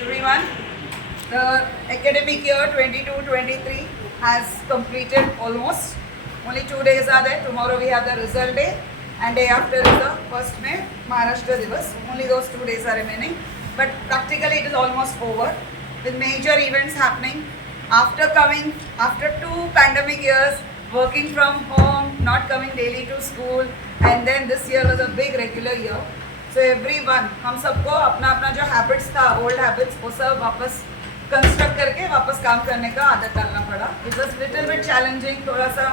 everyone. The academic year 22-23 has completed almost. Only 2 days are there. Tomorrow we have the result day and day after is the 1st May Maharashtra Divas. Only those 2 days are remaining. But practically it is almost over with major events happening. After 2 pandemic years, working from home, not coming daily to school, and then this year was a big regular year. So everyone, हम सबको अपना अपना जो हैबिट्स था, old habits, वो सब वापस कंस्ट्रक्ट करके वापस काम करने का आदत डालना पड़ा. It was little bit challenging, थोड़ा सा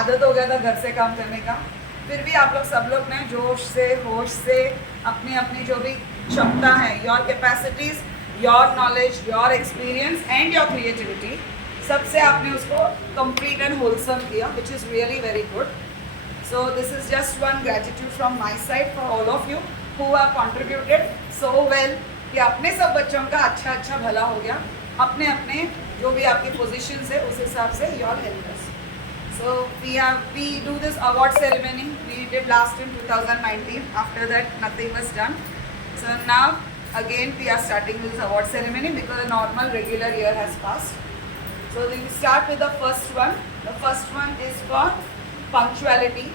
आदत हो गया था घर से काम करने का. फिर भी आप लोग सब लोग ने जोश से होश से अपनी अपनी जो भी क्षमता है, your capacities, your knowledge, your experience and your creativity, सबसे आपने उसको कंप्लीट एंड होलसम किया, which is really very good. So this is just one gratitude from my side for all of you who have contributed so well कि अपने सब बच्चों का अच्छा भला हो गया. अपने अपने जो भी आपकी पोजीशंस है उस हिसाब से you all helped us. So we do this award ceremony. We did last in 2019. After that nothing was done. So now again we are starting this award ceremony because the normal regular year has passed. So we will start with the first one. The first one is for punctuality.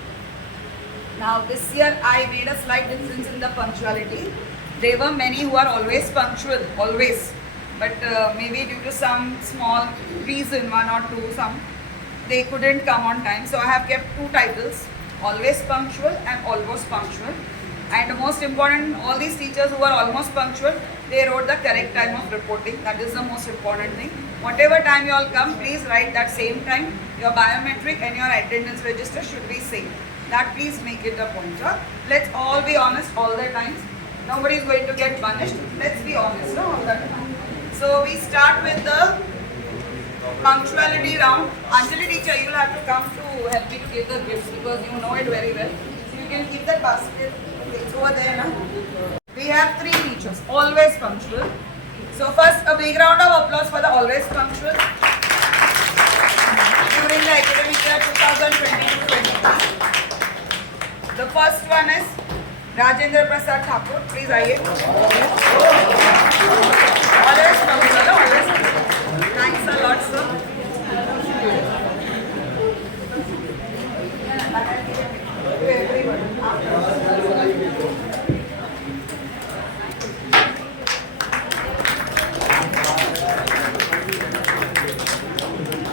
Now this year I made a slight difference in the punctuality. There were many who are always punctual, always. But maybe due to some small reason, 1 or 2, they couldn't come on time. So I have kept 2 titles, always punctual and almost punctual. And most important, all these teachers who are almost punctual, they wrote the correct time of reporting. That is the most important thing. Whatever time you all come, please write that same time. Your biometric and your attendance register should be same. That please make it a pointer. Let's all be honest all the times. Nobody is going to get punished. Let's be honest all the time. So we start with the punctuality round. Anjali teacher, you will have to come to help me to give the gifts because you know it very well. So you can keep that basket. It's over there now. We have 3 teachers, always punctual. So first a big round of applause for the always punctual. During the academic year 2022-23. The first one is Rajendra Prasad Thakur. Please आइए. Always punctual, always. Thanks a lot, sir.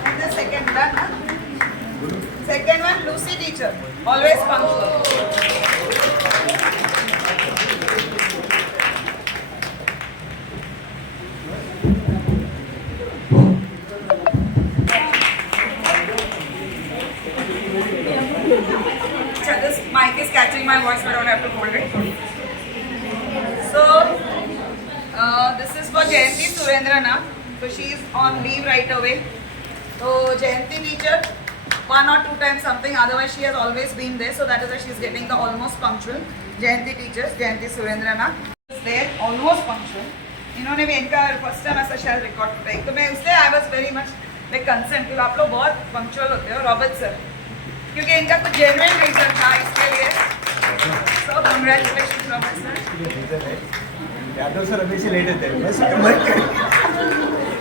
And the second one, second one, Lucy teacher. Always punctual. This mic is catching my voice, so I don't have to hold it. So, this is for Jayanti Surendranath. So, she is on leave right away. So, Jayanti teacher, 1 or 2 times something, otherwise she has always been there. So, that is why she is getting the almost punctual. Jayanti teachers, Jayanti Surendranath is there, almost punctual. इन्होंने भी इनका first time ऐसा शायद रिकॉर्ड किया. तो मैं इसलिए I was very much like concern कि आप लोग बहुत पंक्चुअल होते हो. रॉबर्ट सर, क्योंकि इनका कुछ जेन्युइन रीजन था इसके लिए. So congratulation Robert sir. Yadav sir अभी से लेटे थे.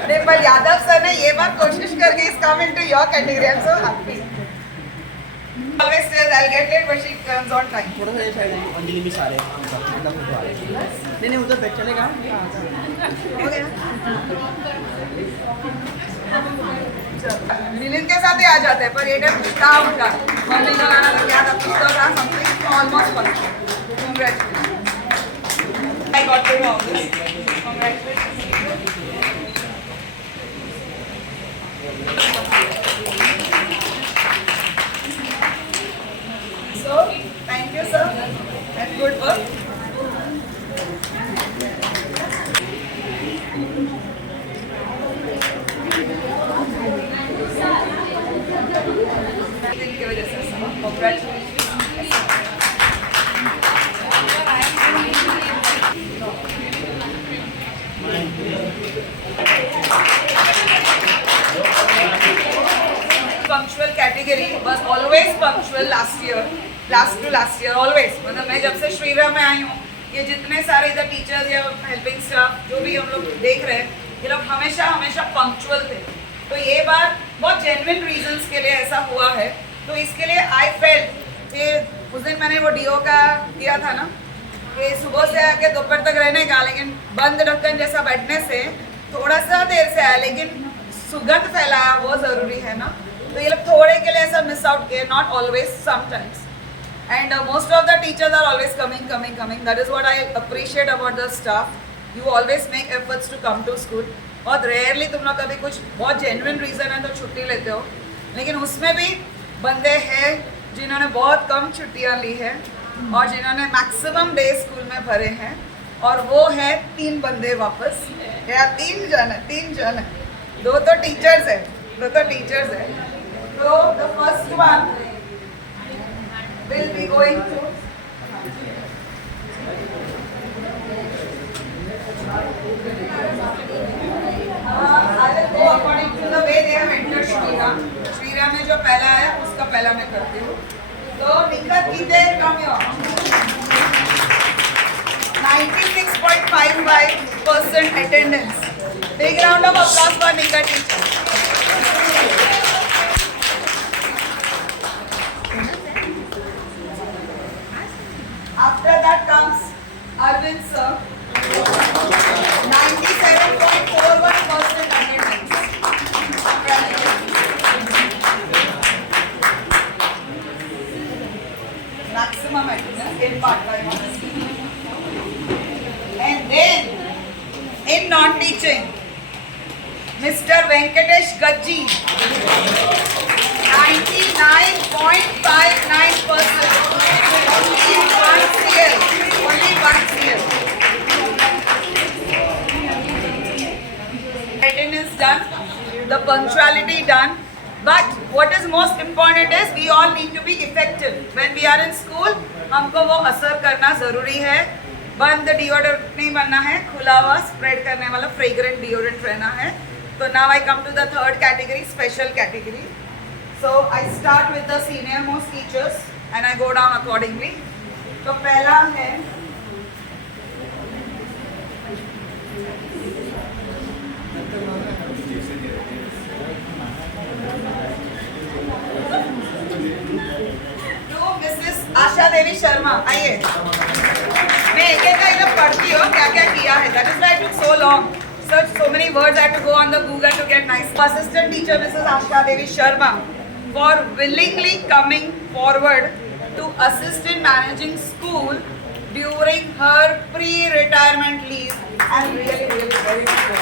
अरे पर यादव सर ने ये बार कोशिश करके इस come into your category. I am so happy. Always says I'll get it, but she comes on time. थोड़ा सा साइड अंजलि भी सारे नहीं उधर बैठ चलेगा. हो गया. नीलिन के साथ ही आ जाते हैं, पर ये टाइम था उनका मम्मी का गाना तो क्या था, कुछ तो था something almost perfect. Congratulation. I got to know this. Congratulation. So, thank you sir, and good work. इनकी वजह से congratulations. Punctual category was always punctual last to last year always. मतलब मैं जब से श्रीराम में आई हूँ ये जितने सारे इधर टीचर्स या हेल्पिंग स्टाफ जो भी हम लोग देख रहे हैं, ये लोग हमेशा हमेशा पंक्चुअल थे। तो ये बार बहुत जेन्युइन रीजंस के लिए ऐसा हुआ है। तो इसके लिए आई फेल्ट कि उस दिन मैंने वो डीओ का किया था ना कि सुबह से आके दोपहर तक रहने का, लेकिन बंद ढक्कन जैसा बैठने से थोड़ा सा देर से आया, लेकिन सुगंध फैलाया वो ज़रूरी है ना। तो ये लोग थोड़े के लिए ऐसा मिस आउट किए, not always, sometimes. And most of the teachers are always coming. That is what I appreciate about the staff. You always make efforts to come to school. बहुत रेयरली तुम लोग कभी कुछ बहुत जेन्युइन रीज़न है तो छुट्टी लेते हो, लेकिन उसमें भी बंदे हैं जिन्होंने बहुत कम छुट्टियाँ ली है और जिन्होंने मैक्सिमम डे स्कूल में भरे हैं, और वो है 3 बंदे वापस, या 3 जन है, 2 तो टीचर्स है। तो the first one will be going to I will go according to the way they have entered Shriram. Shriram में जो पहला आया उसका पहला मैं करती हूँ। तो निकट कीजिए, कम यो 96.55% attendance. Big round of applause for Nikat teacher. After that comes Arvind sir. 97.41% attendance. Maximum attendance in part-time. And then in non-teaching, Mr. Venkatesh Gajji, 99.59%. Only one CL. Attendance done, the punctuality done. But what is most important is we all need to be effective. When we are in school, हमको वो असर करना ज़रूरी है। बंद डिओड्रेंट नहीं बनना है, खुला हुआ स्प्रेड करने वाला फ्रेग्रेंट डिओड्रेंट रहना है। तो now I come to the third category, special category. So I start with the senior most teachers and I go down accordingly. तो पहला है आशा देवी शर्मा। आइए, मैं एक एक का इधर पढ़ती हूँ क्या क्या किया है। That is why it took so long, so many words I had to go on the Google to get nice. Assistant teacher Mrs. Asha Devi Sharma for willingly coming forward to assist in managing school during her pre-retirement leave. I'm really very grateful.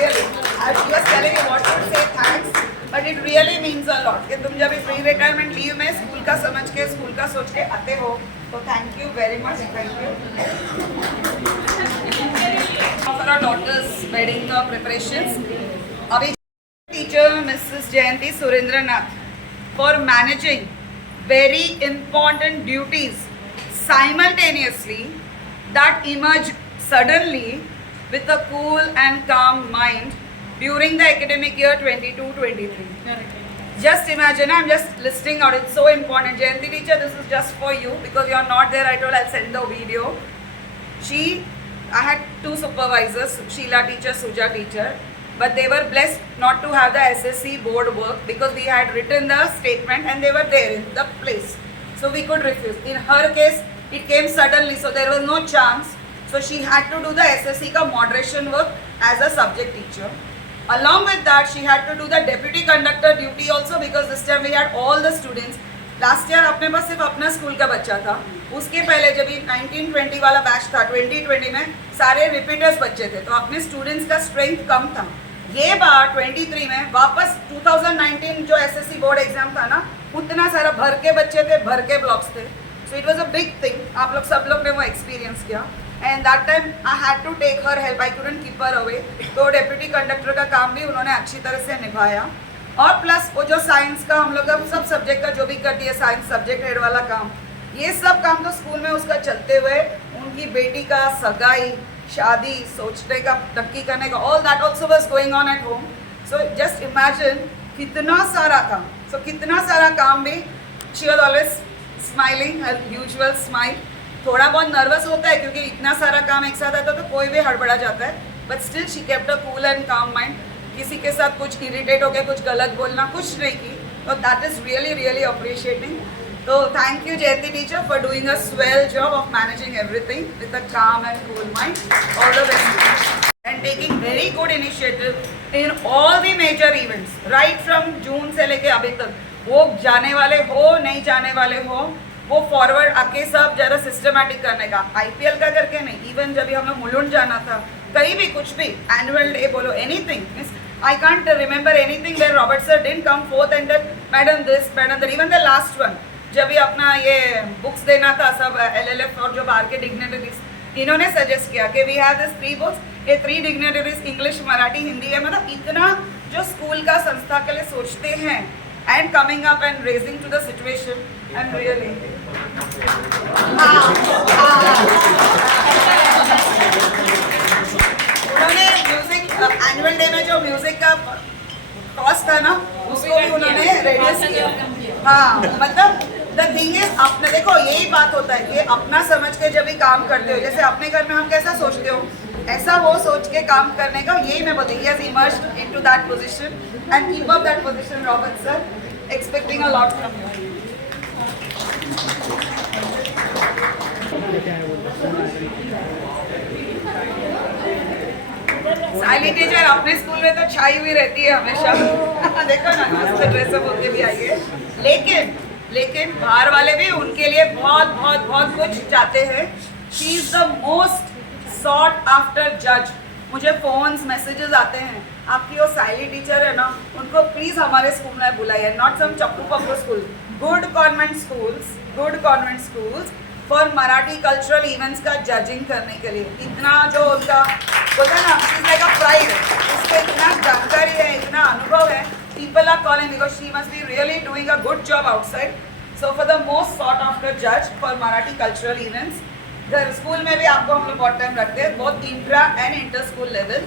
Really, I was telling you what to say thanks. But it really means a lot कि तुम जब pre retirement leave में स्कूल का समझ के, स्कूल का सोच के आते हो, तो thank you very much. Thank you for our daughter's wedding का प्रिपरेशंस। अभी teacher Mrs Jayanti Surendranath for managing very important duties simultaneously that emerge suddenly with a cool and calm mind during the academic year 22-23. Just imagine, I'm just listing out, it's so important. Jayanti teacher, this is just for you because you're not there. I told I'll send the video. I had 2 supervisors, Sheila teacher, Suja teacher, but they were blessed not to have the SSC board work because we had written the statement and they were there in the place. So we could refuse. In her case, it came suddenly, so there was no chance. So she had to do the SSC ka moderation work as a subject teacher. Along with that, she had to do the deputy conductor duty also because this time we had all the students. Last year अपने पास सिर्फ अपना स्कूल का बच्चा था। उसके पहले जब 1920 वाला बैच था, 2020 में सारे रिपीटर्स बच्चे थे, तो अपने स्टूडेंट्स का स्ट्रेंथ कम था। ये बार 23 में वापस 2019 जो SSC बोर्ड एग्जाम था ना, उतना सारा भर के बच्चे थे, भर के ब्लॉक्स थे। So it was a big thing. आप लोग सब लोग ने वो एक्सपीरियंस किया। And that time I had to take her help, I couldn't keep her away. तो डेप्यूटी कंडक्टर का काम भी उन्होंने अच्छी तरह से निभाया। और प्लस वो जो साइंस का हम लोग अब सब सब्जेक्ट का जो भी कर दिया, साइंस सब्जेक्ट हेड वाला काम, ये सब काम तो स्कूल में उसका चलते हुए उनकी बेटी का सगाई, शादी, सोचने का, नक्की करने का, all that also was going on at home. So just imagine कितना सारा काम। सो कितना सारा काम भी she was always smiling, her usual smile. थोड़ा बहुत नर्वस होता है क्योंकि इतना सारा काम एक साथ आता है तो कोई भी हड़बड़ा जाता है, but still she kept a cool and काम माइंड. किसी के साथ कुछ इरिटेट हो गया, कुछ गलत बोलना कुछ नहीं की, तो that is really really appreciating. So thank you Jayati teacher for doing a swell job of managing everything with a calm and cool mind. All the best. And taking very good initiative in all the major events right from June से लेके अभी तक. वो जाने वाले हो नहीं जाने वाले हो, वो फॉरवर्ड आके सब ज़रा सिस्टमैटिक करने का. IPL का करके नहीं, इवन जब भी हम लोग मुलुंड जाना था, कहीं भी कुछ भी एनुअल डे बोलो, anything. I can't remember anything where Robert sir didn't come forth and tell madam this, madam that. Even the last one, जब भी अपना ये बुक्स देना था सब LLF और जो बाहर के डिग्नेटरीज, इन्होंने सजेस्ट किया कि वी हैव दिस 3 बुक्स, ये 3 डिग्नेटरीज इंग्लिश मराठी हिंदी है. मतलब इतना जो स्कूल का संस्था के लिए सोचते हैं and coming up and raising to the situation. I am really उन्होंने म्यूजिक एनुअल डे में जो म्यूजिक का कॉस्ट था ना, उसको भी उन्होंने रेड्यूस किया. हाँ, मतलब द थिंग इज, आपने देखो यही बात होता है कि अपना समझ के जब भी काम करते हो, जैसे अपने घर में हम कैसा सोचते हो, ऐसा वो सोच के काम करने का, यही मैं बोलती. He has emerged into that position and keep up that position Robert sir. Expecting a lot from you. साइली टीचर अपने स्कूल में तो छाई हुई रहती है हमेशा. देखो ना, मस्त ड्रेसअप होके भी आई है. लेकिन बाहर वाले भी उनके लिए बहुत बहुत बहुत कुछ चाहते हैं. She is the most sought after जज. मुझे फोन्स मैसेजेस आते हैं, आपकी वो साइली टीचर है ना, उनको प्लीज हमारे स्कूल में बुलाइए. नॉट सम चप्पू Pappu school, good convent schools for Marathi cultural events का जजिंग करने के लिए. इतना जो उनका बोलता है ना, she is like a pride. उसको इतना जानकारी है, इतना अनुभव है. People are calling because she must be really doing a good job outside. So for the most sought after judge for Marathi cultural events, the school में भी आपको हम लोग बहुत टाइम रखते हैं, both intra and inter school level,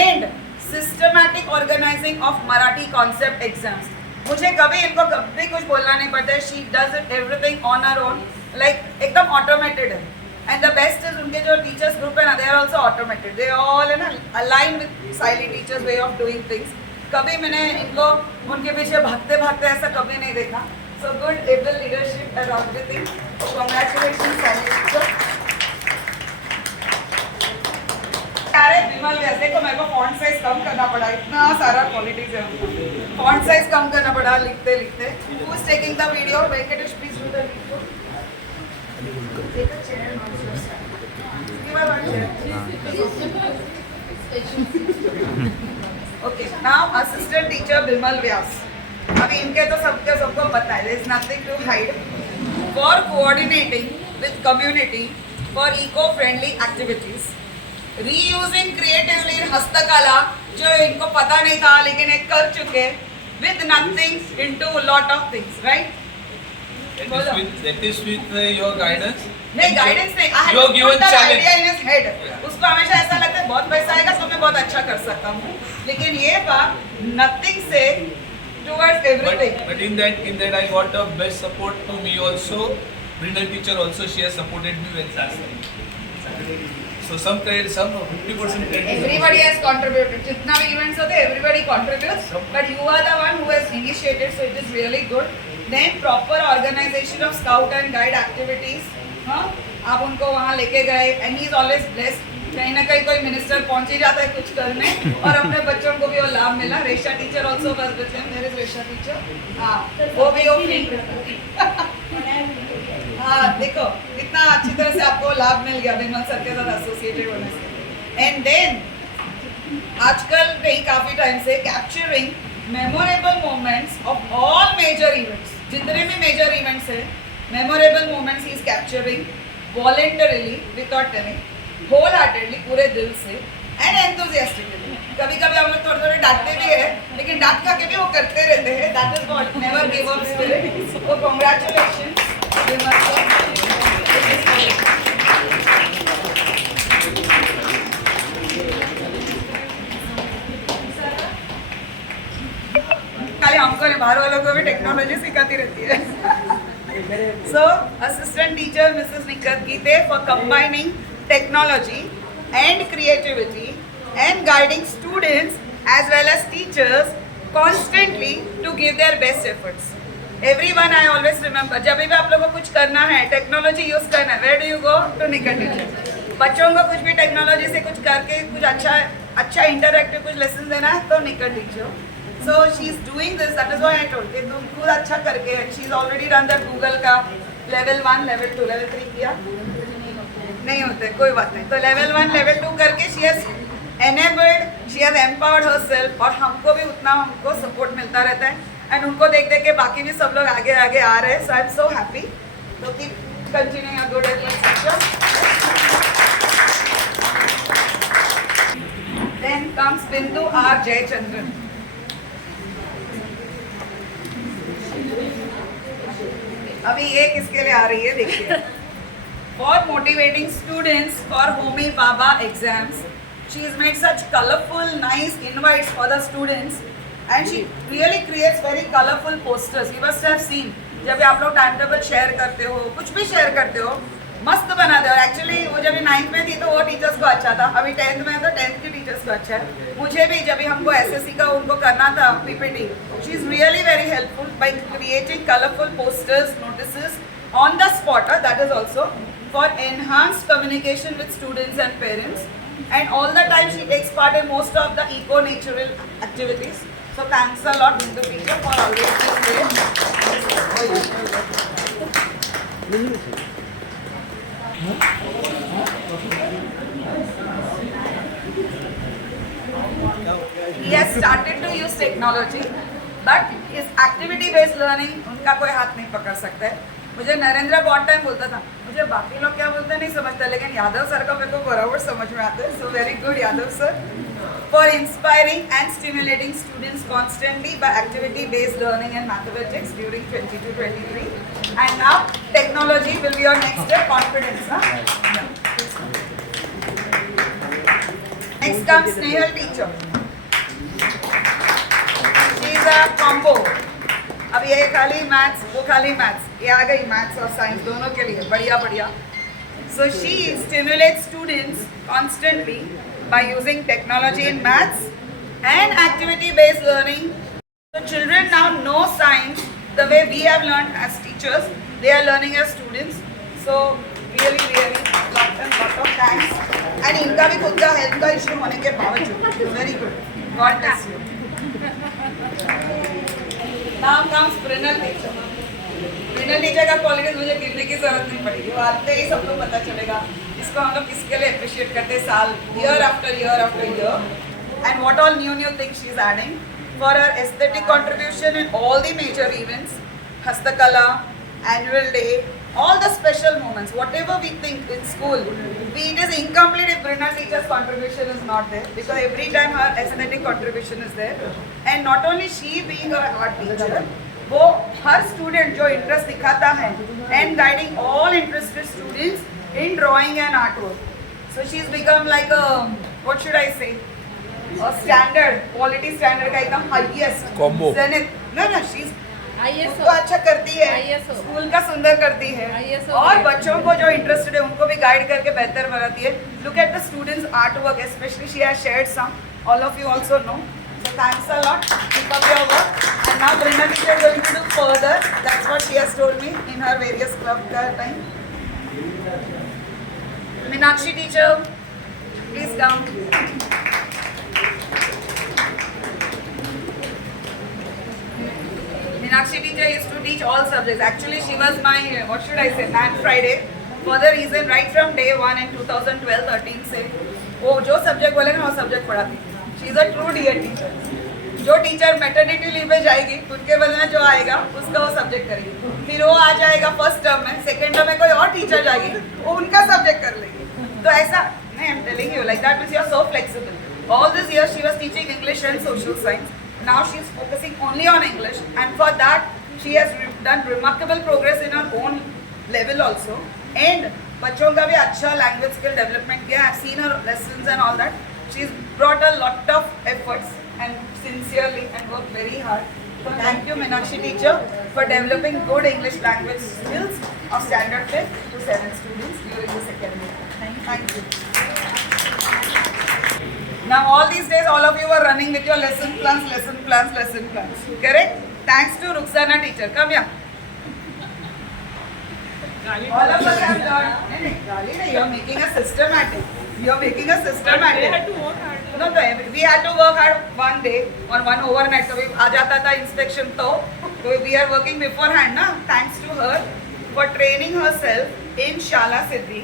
and systematic organizing of Marathi concept exams. मुझे कभी इनको कभी कुछ बोलना नहीं पड़ता है. She does it everything on her own, like एकदम automated है. And the best is उनके जो teachers group है ना, they are also automated. They all है ना align with Siley teachers way of doing things. कभी मैंने इनको उनके पीछे भागते भागते ऐसा कभी नहीं देखा. So good able leadership and everything. Congratulation साइली टीचर. अरे विमल वैसे को मेरे को फॉन्ट साइज कम करना पड़ा, इतना सारा क्वालिटीज है. फॉन्ट साइज कम करना पड़ा लिखते लिखते. Who is taking the video? Venkatesh please do the video. Take a chair. Give a one chair. Okay, now assistant teacher Bimal Vyas. अभी इनके तो सबको पता है, there is nothing to hide. For coordinating with community for eco friendly activities, reusing creatively हस्तकला, जो इनको पता नहीं था लेकिन एक कर चुके, with nothing into lot of things, right? That is with your guidance. नहीं, गाइडेंस नहीं. आई You have given given challenge. Idea in his head. उसको हमेशा ऐसा लगता है बहुत पैसा आएगा तो मैं बहुत अच्छा कर सकता हूँ, लेकिन ये बात नथिंग से towards everything. But in that I got the best support to me also. Brinda teacher also, she has supported me with that. So some credit, some 50% credit. Everybody has contributed. जितना भी events होते हैं, everybody contributes. But you are the one who has initiated, so it is really good. Then proper organization of scout and guide activities. हाँ, आप उनको वहाँ लेके गए, and he is always blessed. कहीं ना कहीं कोई मिनिस्टर पहुँच ही जाता है कुछ करने, और अपने बच्चों को भी वो लाभ मिला. रेशा teacher also was with him. There is रेशा टीचर. हाँ, वो भी हाँ, देखो कितना अच्छी तरह से आपको लाभ मिल गया विमल सर के साथ एसोसिएटेड होने से. एंड देन आजकल नहीं, काफी टाइम से capturing memorable moments of all major events. जितने भी मेजर इवेंट्स है, memorable moments he is capturing voluntarily, without telling, wholeheartedly, पूरे दिल से, एंड एंथुसियास्टिकली. कभी कभी हम लोग थोड़े थोड़े डांटते भी है, लेकिन डांट खा के भी वो करते रहते हैं. That is what never give up spirit. सो कांग्रेचुलेशन विमल सर. खाली हमको नहीं, बाहर वालों को भी टेक्नोलॉजी सिखाती रहती है. So, assistant teacher Mrs. Nikat Gite for combining technology and creativity and guiding students as well as teachers constantly to give their best efforts. Everyone I always remember, जब भी आप लोगों को कुछ करना है, टेक्नोलॉजी यूज करना है, where do you go? To निकट टीचर. बच्चों को कुछ भी टेक्नोलॉजी से कुछ करके कुछ अच्छा इंटरैक्टिव कुछ लेसन देना है तो निकट teacher. So she is doing this. That is why I told you. तुम खुद अच्छा करके. She is already done the Google का level 1, level 2, level 3 किया. नहीं होते कोई बात नहीं. तो level 1, level 2 करके she has enabled, she has empowered herself और हमको भी उतना हमको support मिलता रहता है. And उनको देख देख के बाकी भी सब लोग आगे आगे आ रहे हैं. So I am so happy. So keep continuing a good effort. Then comes Bindu R. Jayachandran. अभी ये किसके लिए आ रही है देखिए. For motivating students for Homi Baba exams, she has made such colorful, nice invites for the students, and she really creates very colorful posters. You must have seen. जब भी आप लोग टाइम टेबल शेयर करते हो, कुछ भी शेयर करते हो, मस्त बनाते हो. एक्चुअली वो जब 9th में थी तो वो टीचर्स को अच्छा था. अभी 10th में तो 10th की टीचर्स को अच्छा है. मुझे भी जब भी हमको एसएससी का उनको करना था PPT, she is really very helpful by creating colourful posters, notices on the spot. That is also for enhanced communication with students and parents. And all the time she takes part in most of the eco-natural activities. So thanks a lot Bindu teacher for always being there. He has started to use technology, but his activity-based learning उनका कोई हाथ नहीं पकड़ सकता है. मुझे नरेंद्र बहुत टाइम बोलता था, मुझे बाकी लोग क्या बोलते हैं नहीं समझता, लेकिन यादव सर का मेरे को बराबर समझ में आता है. सो very good Yadav sir for inspiring and stimulating students constantly by activity-based learning and mathematics during 22-23. And now technology will be your next step, confidence. Huh? Yeah. Next comes Snehal teacher. She is a combo. अब ये खाली मैथ्स, वो खाली मैथ्स, ये आ गई मैथ्स और साइंस दोनों के लिए बढ़िया बढ़िया. So she stimulates students constantly by using technology in maths and activity-based learning. So children now know science the way we have learned as teachers. They are learning as students. So really lot of thanks. And इनका भी खुद का हेल्थ का इश्यू होने के बावजूद very good. God bless you. Now comes Prinal teacher. Prinal teacher का क्वालिटीज मुझे गिनने की जरूरत नहीं पड़ेगी. वो आते ही सबको पता चलेगा. इसको हम लोग किसके लिए अप्रिशिएट करते हैं साल year after year, and what all new things she is adding for her aesthetic contribution in all the major events, Hastakala, annual day, all the special moments, whatever we think in school, it is incomplete if Brina teacher's contribution is not there, because every time her aesthetic contribution is there. And not only she being a art teacher, वो हर स्टूडेंट जो इंटरेस्ट दिखाता है and guiding all interested students in drawing and artwork. So she's become like a, what should I say, a standard, quality standard का एकदम highest combo. zenith. No, she's उसको अच्छा करती है, स्कूल का सुंदर करती है, और बच्चों को जो इंटरेस्टेड है उनको भी गाइड करके बेहतर बनाती है. Look at the students' artwork, especially she has shared some. All of you also know. So thanks a lot. Keep up your work. And now Brina teacher is going to do further. That's what she has told me in her various club time. Meenakshi teacher, please come. Meenakshi teacher used to teach all subjects. Actually, she was my, what should I say, Nat Friday. For the reason, right from day one in 2012-13 से वो जो सब्जेक्ट बोले ना वो सब्जेक्ट पढ़ाती. She is a true dear teacher. जो teacher maternity leave में जाएगी उनके बदले में जो आएगा उसका वो सब्जेक्ट करेगी. फिर वो आ जाएगा फर्स्ट टर्म में, सेकेंड टर्म में कोई और टीचर जाएगी वो उनका सब्जेक्ट कर लेगी. तो ऐसा नहीं, I am telling you like that means you are so flexible. All these years she was teaching English and social science. Now she is focusing only on English, and for that she has done remarkable progress in her own level also. And बच्चों का भी अच्छा language skill development किया. I have seen her lessons and all that. She's brought a lot of efforts and sincerely and worked very hard. So thank you, Meenakshi teacher, for developing good English language skills of standard 5th to 7th students during this academic year. Thank you. Now all these days, all of you are running with your lesson plans. Correct? Thanks to Ruxana teacher. Come here. All of us have learned. You are making a systematic. You are making a systematic. We had to work hard. No, we had to work hard one day or one overnight. So आ जाता था inspection तो we are working beforehand ना. Thanks to her for training herself in Shala Siddhi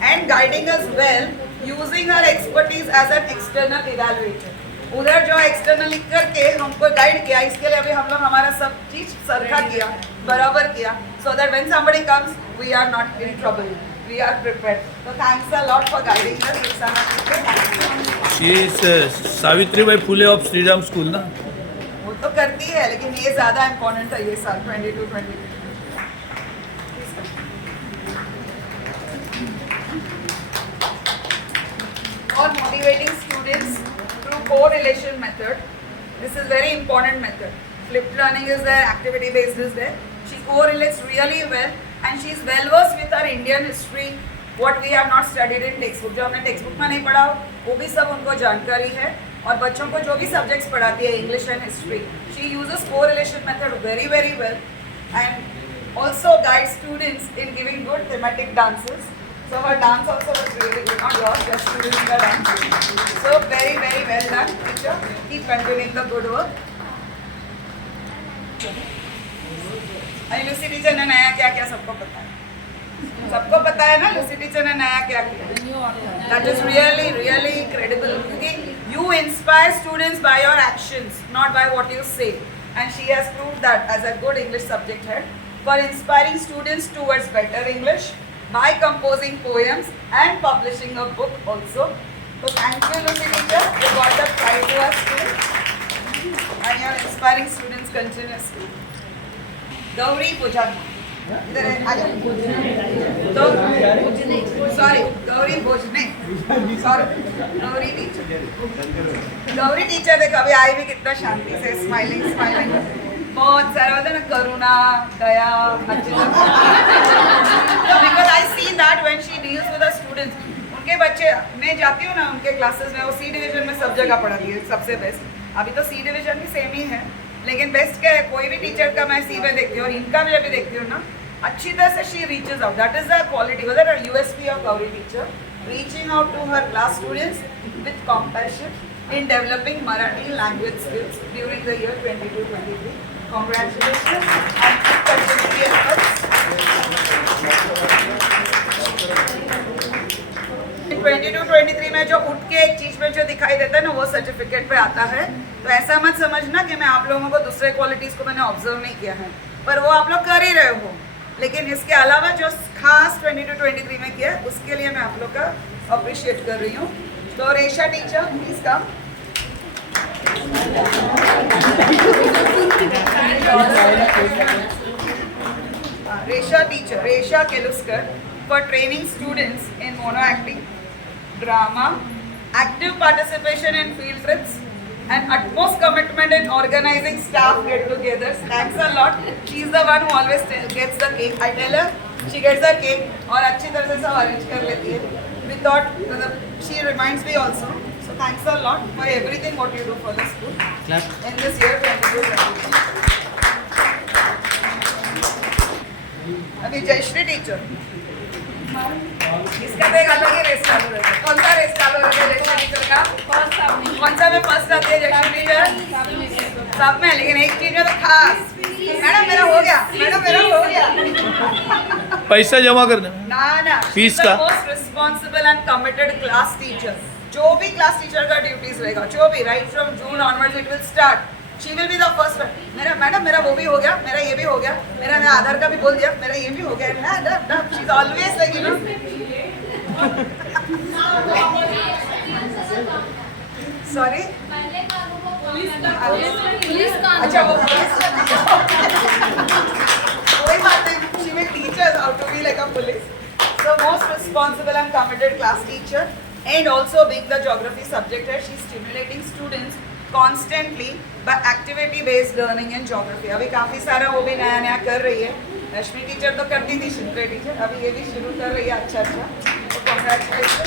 and guiding us well using her expertise as an external evaluator. उधर जो एक्सटर्नली करके हमको गाइड किया, इसके लिए अभी हम लोग हमारा सब चीज सरखा किया, बराबर किया, so that when somebody comes we are not in trouble, we are prepared. So thanks a lot for guiding us, Ruxana teacher. She is Savitribai Phule of Sri Ram School ना. वो तो करती है, लेकिन ये ज्यादा इम्पोर्टेंट था ये साल 22-23. और motivating students through correlation method. This is very important method. Flipped learning is there, activity based is there. She correlates really well and she is well versed with our Indian history, what we have not studied in textbook. जो हमने textbook में नहीं पढ़ा वो भी सब उनको जानकारी है, और बच्चों को जो भी subjects पढ़ाती है English and history, she uses correlation method very well and also guides students in giving good thematic dances. So her dance also was really good, not yours, just students का dance. So very well done, teacher. Keep continuing the good work. अरे Lucy teacher ने नया क्या क्या सबको पता है, सबको पता है ना लूसी टीचर ने नया क्या किया. That is really incredible, क्योंकि you inspire students by your actions, not by what you say, and she has proved that as a good English subject head for inspiring students towards better English by composing poems and publishing a book also. So thank you Lucy teacher, you got the prize to us too, and you are inspiring students continuously. Gauri Pujan. इधर है, आ जाओ. Sorry, Gauri Bhojne. Sorry, Gauri teacher. Gauri teacher देखो अभी आई भी कितना शांति से स्माइलिंग बहुत सारा होता है ना, करुणा, दया, अच्छे से. So because I see that when she deals with the students, उनके बच्चे, मैं जाती हूँ ना उनके क्लासेस में, वो सी डिवीजन में सब जगह पढ़ाती है सबसे बेस्ट. अभी तो सी डिवीजन भी सेम ही है, लेकिन बेस्ट क्या है, कोई भी टीचर का मैं सी में देखती हूँ और इनका भी अभी देखती हूँ ना, अच्छी तरह से she reaches out. That is the quality, that is USP of Gauri teacher, reaching out to her class students with compassion in developing Marathi language skills during the year 22-23. Congratulations and keep continuing the efforts. 22-23 में जो उठ के एक चीज में जो दिखाई देता है ना, वो सर्टिफिकेट पे आता है. तो ऐसा मत समझना कि मैं आप लोगों को दूसरे क्वालिटीज को मैंने ऑब्जर्व नहीं किया है, पर वो आप लोग कर ही रहे हो. लेकिन इसके अलावा जो खास 22-23 में किया है, उसके लिए मैं आप लोग का अप्रिशिएट कर रही हूँ. तो रेशा teacher please come. Resha teacher, Resha Keluskar, for training students in mono acting, drama, active participation in field trips, and utmost commitment in organizing staff get-togethers. Thanks a lot. She is the one who always gets the cake. I tell her she gets the cake और अच्छी तरह से सब arrange कर लेती है. We thought she reminds me also. So thanks a lot for everything what you do for the school in this year 22-23. अभी जयश्री टीचर, इसका तो एक अलग ही रेस चालू रहता है. कौन सा रेस चालू रहता है जयश्री टीचर का? कौन सा में फर्स्ट आती है जयश्री टीचर? सब में, लेकिन एक चीज में तो खास. मैडम मेरा हो गया, मैडम मेरा हो गया. पैसा जमा कर देना. ना फीस का most responsible and committed class teacher. जो भी क्लास टीचर का ड्यूटीज रहेगा, जो भी right from June onwards it will start. She will be the first. मेरा मैडम मेरा वो भी हो गया, मेरा ये भी हो गया, मेरा आधार का भी बोल दिया, मेरा ये भी हो गया. She is always like you know. Sorry, अच्छा वो कोई बात नहीं. She will teach us how to be like a police. So most responsible and committed class teacher, and also being the geography subject head, she is stimulating students constantly by activity based learning in geography. अभी काफ़ी सारा वो भी नया नया कर रही है. रश्मि टीचर तो करती थी, शिंत्रे टीचर, अभी ये भी शुरू कर रही है. अच्छा अच्छा, तो congratulation.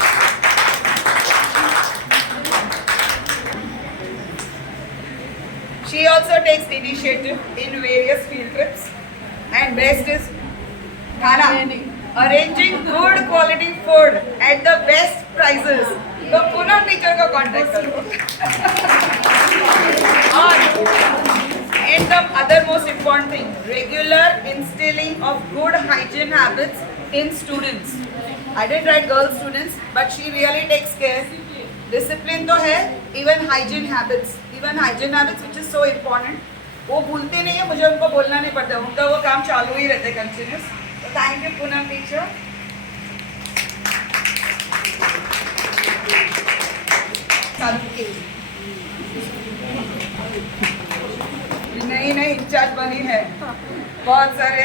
She also takes initiative in various field trips, and best is खाना, arranging good quality food at the best prices. तो पूनम टीचर को कांटेक्ट करो. And the other most important thing, regular instilling of good hygiene habits in students. I didn't write girl students, but she really takes care. Discipline तो है, even hygiene habits which is so important. वो भूलते नहीं है, मुझे उनको बोलना नहीं पड़ता, उनका वो काम चालू ही रहते कंटिन्यूस. तो थैंक यू पूनम टीचर. नई नई इंचार्ज बनी है, बहुत सारे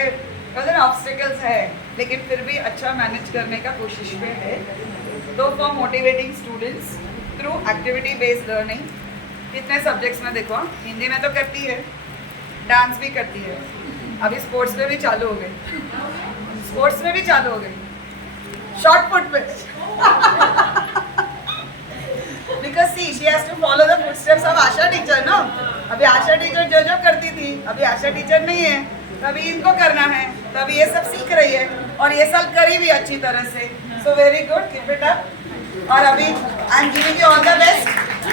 ऑब्स्टिकल्स है, लेकिन फिर भी अच्छा मैनेज करने का कोशिश पे है. तो for motivating students through activity based learning, कितने सब्जेक्ट्स में देखो, हिंदी में तो करती है, डांस भी करती है, अभी स्पोर्ट्स में भी चालू हो गई, शॉर्ट पुट पे. Because see she has to follow the footsteps of Asha teacher ना. अभी आशा टीचर जो करती थी, अभी आशा टीचर नहीं है, तभी इनको करना है, तभी ये सब सीख रही है, और ये साल करी भी अच्छी तरह से. So very good, keep it up. और अभी I am giving you all the best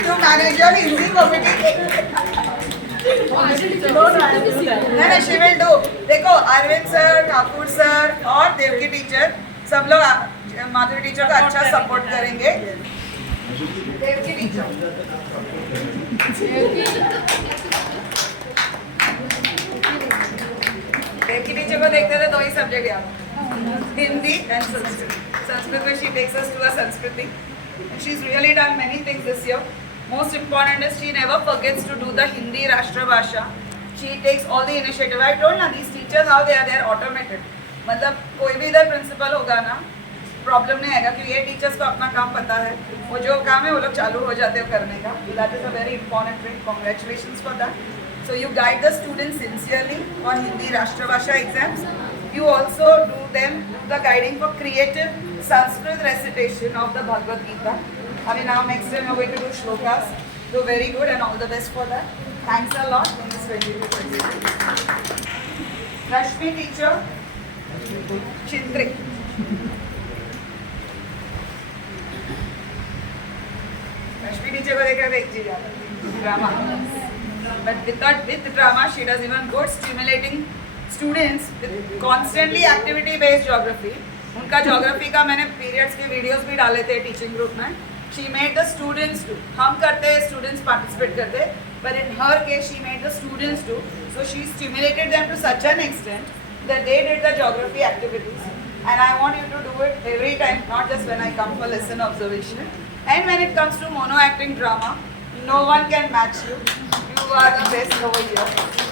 to manage your Hindi community. नहीं, शी विल डू. देखो अरविंद सर, ठाकुर सर और देवकी टीचर सब लोग माधुरी टीचर का अच्छा सपोर्ट करेंगे. देवकी टीचर, देवकी टीचर को देखते थे दो ही सब्जेक्ट याद, हिंदी एंड संस्कृत. संस्कृत में she takes us to a Sanskriti, and she's really done many things this year. Most important is she never forgets to do the Hindi Rashtra Bhasha. She takes all the initiative. I told na these teachers how they are automated. मतलब कोई भी इधर प्रिंसिपल होगा ना, प्रॉब्लम नहीं आएगा, क्योंकि ये टीचर्स को अपना काम पता है, वो जो काम है वो लोग चालू हो जाते हैं करने का. That is a very important thing. Congratulations for that. So you guide the students sincerely for Hindi Rashtra Bhasha exams. You also do the guiding for creative Sanskrit recitation of the Bhagavad Gita. I mean, now next time you're going to do shlokas. So very good and all the best for that. Thanks a lot in this 22-23. Rashmi teacher, Chintrik. Rashmi teacher को देखा एक चीज आता है, drama. But with drama, she does even good, stimulating students with constantly activity based geography. उनका ज्योग्राफी का मैंने पीरियड्स के वीडियोस भी डाले थे टीचिंग ग्रुप में. She made the students do. हम करते हैं, स्टूडेंट्स पार्टिसिपेट करते, but in her case she made the students do. So she stimulated them to such an extent that they did the geography activities. And I want you to do it every time, not just when I come for lesson observation. And when it comes to mono acting drama, no one can match you. You are the best over here.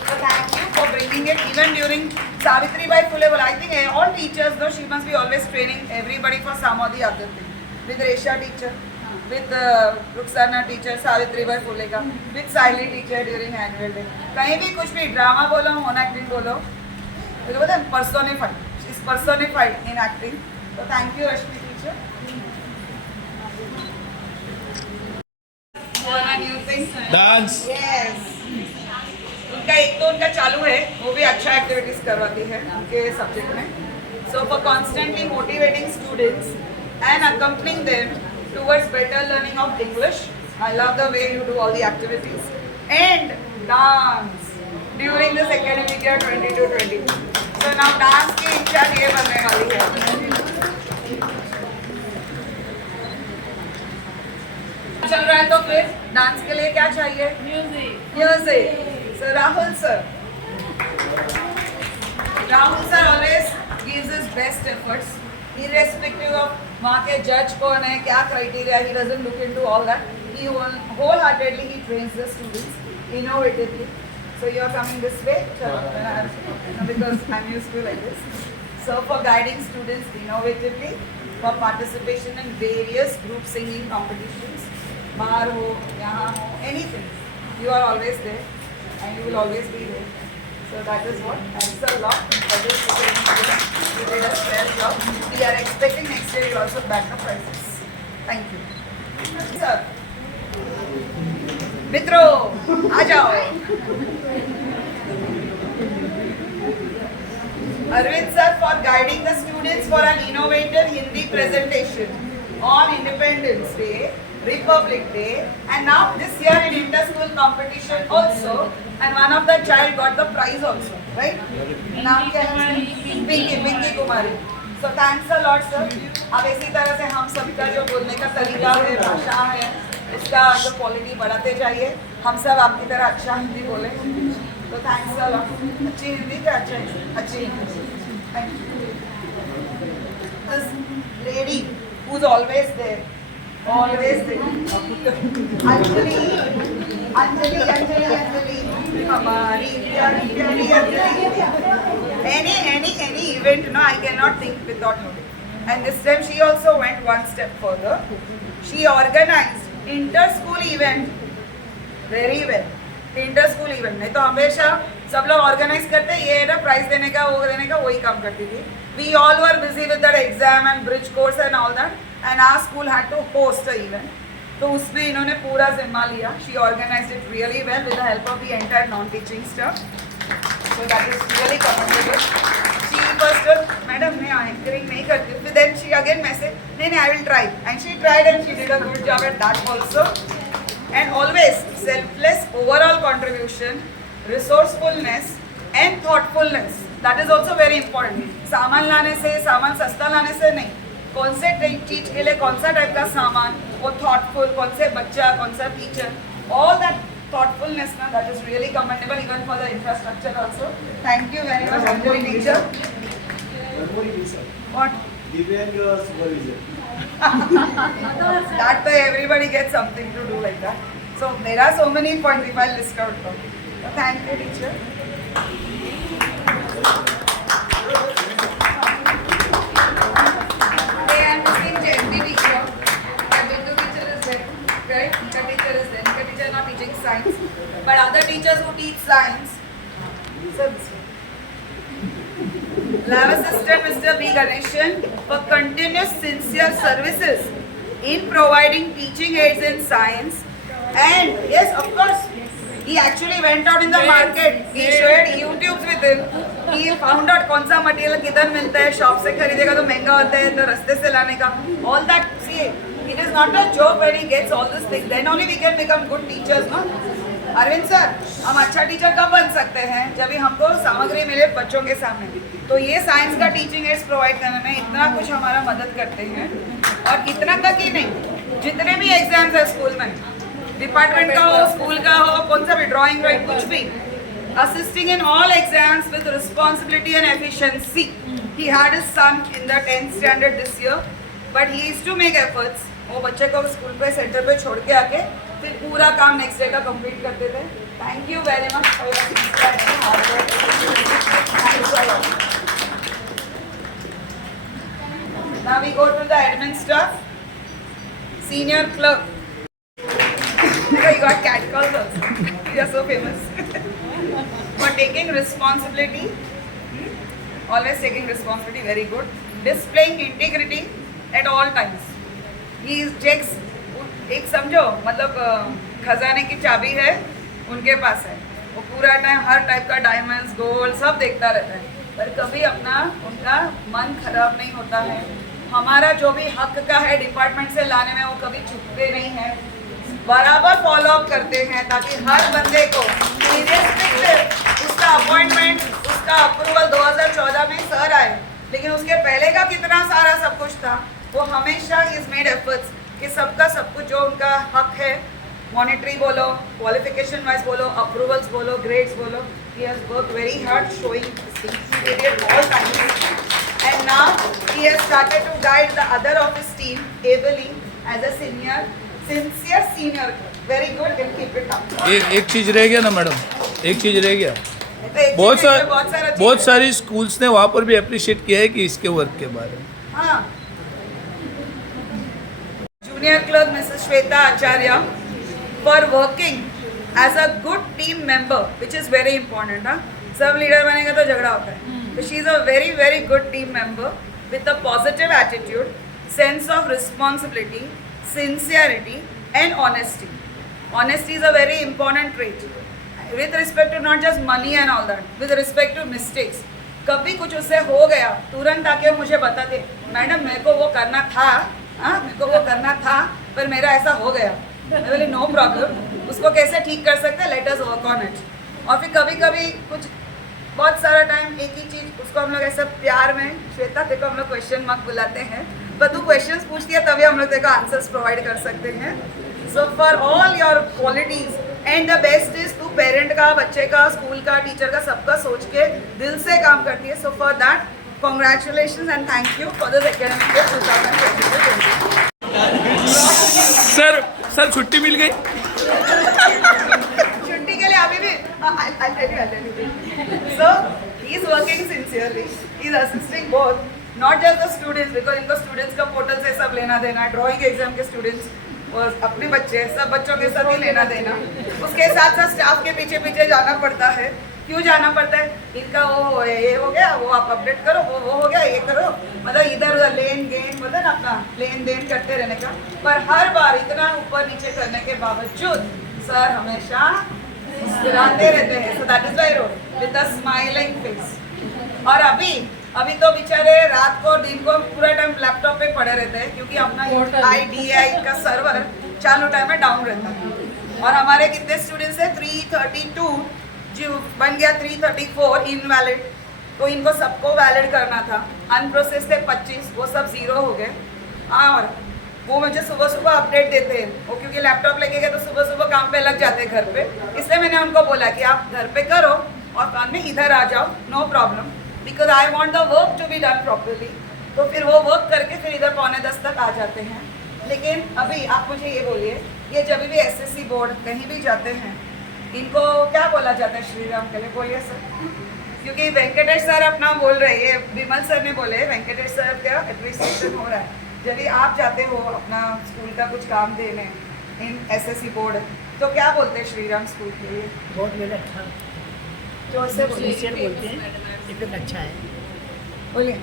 So thank you for bringing it. Even during Savitribai Phule, well, I think all teachers, though, she must be always training everybody for some or the other thing. With Resha teacher, with Ruxana teacher, Savitribai Phule ka, with Siley teacher during annual day. कहीं भी कुछ भी ड्रामा बोलो, mono acting बोलो, तो बोलते हैं personified. She is personified in acting. So thank you, Rashmi teacher. Dance. Yes. उनका एक तो उनका चालू है, वो भी अच्छा एक्टिविटीज करवाती है उनके सब्जेक्ट में. So for constantly motivating students and accompanying them towards better learning of English. I love the way you do all the activities and dance during this academic year 22-23. So now dance की इंचार्ज ये बनने वाली है. चल रहा है तो फिर डांस के लिए क्या चाहिए? Music. So Rahul sir always gives his best efforts irrespective of वहाँ के जज कौन है, क्या criteria. He doesn't look into all that. He wholeheartedly trains the students innovatively. So you are coming this way because I'm used to like this. So for guiding students innovatively, for participation in various group singing competitions, बाहर हो, यहाँ हो, anything. you are always there and you will always be there. So that is what. Thanks a lot for this. You did a fair job. We are expecting next year you also back the prizes. Thank you. Sir. मित्रों, आ जाओ. Arvind sir for guiding the students for an innovative Hindi presentation on Independence Day, Republic Day, and now this year in inter-school competition also, and one of the child got the prize also, right? नाम क्या है? पिंकी कुमारी. So thanks a lot sir. अब इसी तरह से हम सबका जो बोलने का तरीका है, भाषा है, इसका जो क्वालिटी बढ़ाते जाइए. हम सब आपकी तरह अच्छा हिंदी बोले. तो थैंक्स अ लॉट. अच्छी हिंदी क्या अच्छी Hindi. Thank you. This lady who's always there. Anjali हमारी प्यारी प्यारी Anjali. Any event, no, I cannot think without her. And this time she also went one step further. She organized inter-school event very well. Inter-school event नहीं तो हमेशा सब लोग ऑर्गेनाइज करते ये है ना प्राइज देने का वो देने का वही काम करती थी. We all were busy with that exam and bridge course and all that and our school had to host a event. तो उसमें इन्होंने पूरा जिम्मा लिया. She organised it really well with the help of the entire non teaching staff. So that is really commendable. She first madam मैं anchoring नहीं करती फिर देन शी अगेन मैसेज नहीं I will try and she tried and she did a good job at that also. And always selfless overall contribution, resourcefulness and thoughtfulness. That is also very important. सामान लाने से सामान सस्ता लाने से नहीं. कौन से चीज के लिए कौन सा टाइप का सामान, वो thoughtful, कौन से बच्चा, कौन सा टीचर, all that thoughtfulness ना, that is really commendable even for the infrastructure also. Thank you very much, Anjali teacher. What? Divyang supervisor. That way everybody gets something to do like that. So there are so many points if I list out. So thank you, teacher. Today I am missing Jayati teacher. Bindu teacher is there, right? Nika teacher is there. Nika teacher not teaching science, but other teachers who teach science. So this way. Lab assistant Mr. B. Ganeshan for continuous sincere services in providing teaching aids in science. And yes, of course, he actually went out in the market. He shared YouTubes with him. He found out कौन सा मटेरियल किधर मिलता है. शॉप से खरीदेगा तो महंगा होता है तो रास्ते से लाने का. All that, see, it is not a joke when he gets all these things. Then only we can become good teachers, no? Arvind sir, हम अच्छा टीचर कब बन सकते हैं जब भी हमको सामग्री मिले बच्चों के सामने. तो ये साइंस का टीचिंग एड्स प्रोवाइड करने में इतना कुछ हमारा मदद करते हैं. और इतना तक ही नहीं, जितने भी एग्जाम्स है स्कूल में, डिपार्टमेंट का हो, स्कूल का हो, कौन सा भी ड्राइंग कुछ भी, assisting in all exams with responsibility and efficiency. He had his son in the 10th standard this year, but he used to make efforts. वो बच्चे को स्कूल पे सेंटर पे छोड़ के आके फिर पूरा काम नेक्स्ट डे का कंप्लीट करते थे. Thank you very much for your hard work. Now we go to the admin staff. Senior clerk. You got cat calls also. You are so famous. For taking responsibility. Always taking responsibility, very good. Displaying integrity at all times. He checks, एक समझो मतलब खजाने की चाबी है उनके पास है. वो पूरा टाइम हर टाइप का डायमंड्स गोल्ड सब देखता रहता है, पर कभी अपना उनका मन खराब नहीं होता है. हमारा जो भी हक का है डिपार्टमेंट से लाने में वो कभी चुकते नहीं है, बराबर फॉलो अप करते हैं ताकि हर बंदे को उसका अपॉइंटमेंट उसका अप्रूवल 2014 में सर आए, लेकिन उसके पहले का कितना सारा सब कुछ था. वो हमेशा इज मेड एफर्ट्स कि सबका सब कुछ जो उनका हक है, मॉनिटरी बोलो, क्वालिफिकेशन वाइज बोलो, अप्रूवल्स बोलो, ग्रेड्स बोलो, he has worked very hard showing period all times. And now he has started to guide the other of his team ably as a sincere senior. Very good, can keep it up. एक चीज रह गया ना मैडम, एक चीज रह गया. बहुत सारी स्कूल्स ने वहाँ पर भी अप्रिशिएट किया है कि इसके वर्क के बारे में. हाँ. Junior clerk Mrs. Shweta Acharya for working as a good team member which is very important. हाँ, सब लीडर बनेगा तो झगड़ा होता है. तो she is a very very good team member with a positive attitude, sense of responsibility, sincerity and honesty. Honesty is a very important trait. With respect to not just money and all that, with respect to mistakes. कभी कुछ उससे हो गया, तुरंत आके मुझे बताते, मैडम मेरे को वो करना था, हाँ मेरे को वो करना था, पर मेरा ऐसा हो गया. मैं बोली नो प्रॉब्लम, उसको कैसे ठीक कर सकते हैं, let us work on it. और फिर कभी कभी कुछ बहुत सारा टाइम एक ही चीज़ उसको हम लोग ऐसा प्यार में, श्वेता तेरे को हम लोग क्वेश्चन मार्क बुलाते हैं, पर तू क्वेश्चंस पूछती है तभी हम लोग तेरे को आंसर्स प्रोवाइड कर सकते हैं. So for all your qualities and the best is तू पेरेंट का, बच्चे का, स्कूल का, टीचर का, सबका सोच के दिल से काम करती है. So for that congratulation and thank you for this academic year 2022. सर छुट्टी मिल गई. छुट्टी के लिए अभी भी I'll tell you. So he is working sincerely. He is assisting both, not just the students, because इनको students का पोर्टल से सब लेना देना, ड्राइंग एग्जाम के स्टूडेंट्स और अपने बच्चे, सब बच्चों के साथ ही लेना देना. उसके साथ साथ स्टाफ के पीछे पीछे जाना पड़ता है. क्यों जाना पड़ता है? इनका वो ये हो गया, वो आप अपडेट करो, वो हो गया, ये करो, मतलब इधर उधर लेन देन, मतलब ना अपना लेन देन करते रहने का. पर हर बार इतना ऊपर नीचे करने के बावजूद सर हमेशा मुस्कुराते रहते हैं. सो that is why road with a smiling face. और अभी तो बेचारे रात को दिन को पूरा टाइम लैपटॉप पे पड़े रहते हैं, क्योंकि अपना IDI का सर्वर चालू टाइम में डाउन रहता है. और हमारे कितने स्टूडेंट्स हैं, 332 जो बन गया 334 इनवैलिड. तो इनको सबको वैलिड करना था. अनप्रोसेस थे 25, वो सब जीरो हो गए. और वो मुझे सुबह सुबह अपडेट देते हैं, वो क्योंकि लैपटॉप लेके गए तो सुबह सुबह काम पे लग जाते हैं घर पे. इसलिए मैंने उनको बोला कि आप घर पे करो और काम में इधर आ जाओ, no problem, because I want the work to be done properly. तो फिर वो वर्क करके फिर इधर 9:45 तक आ जाते हैं. लेकिन अभी आप मुझे ये बोलिए, ये जब भी SSC बोर्ड कहीं भी जाते हैं, इनको क्या बोला जाता है श्रीराम के लिए? बोलिए सर. क्योंकि वेंकटेश सर अपना बोल रहे हैं, विमल सर ने बोले वेंकटेश सर का एडमिनिस्ट्रेशन हो रहा है. जब भी आप जाते हो अपना स्कूल का कुछ काम देने इन SSC बोर्ड, तो क्या बोलते हैं श्रीराम स्कूल के लिए? बहुत मेरा अच्छा, जो से सिंसियर बोलते हैं, इफेक्ट अच्छा है. बोलिए.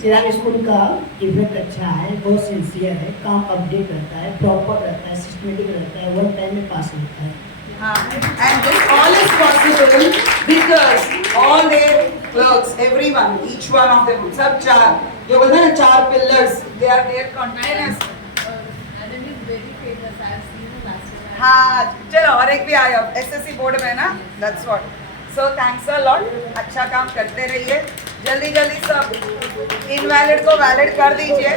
श्रीराम स्कूल का इफेक्ट अच्छा है, बहुत सिंसियर है, काम अपडेट रहता है, प्रॉपर रहता है, सिस्टमेटिक रहता है, वन टाइम में पास होता है. And this all is possible because all their clerks, everyone, each one of them, सब चार, जो बोलते हैं ना 4 pillars, they are there continuous. हाँ चलो और एक भी आया SSC बोर्ड में ना, that's what. So thanks a lot. अच्छा काम करते रहिए. जल्दी जल्दी सब इनवैलिड को वैलिड कर दीजिए.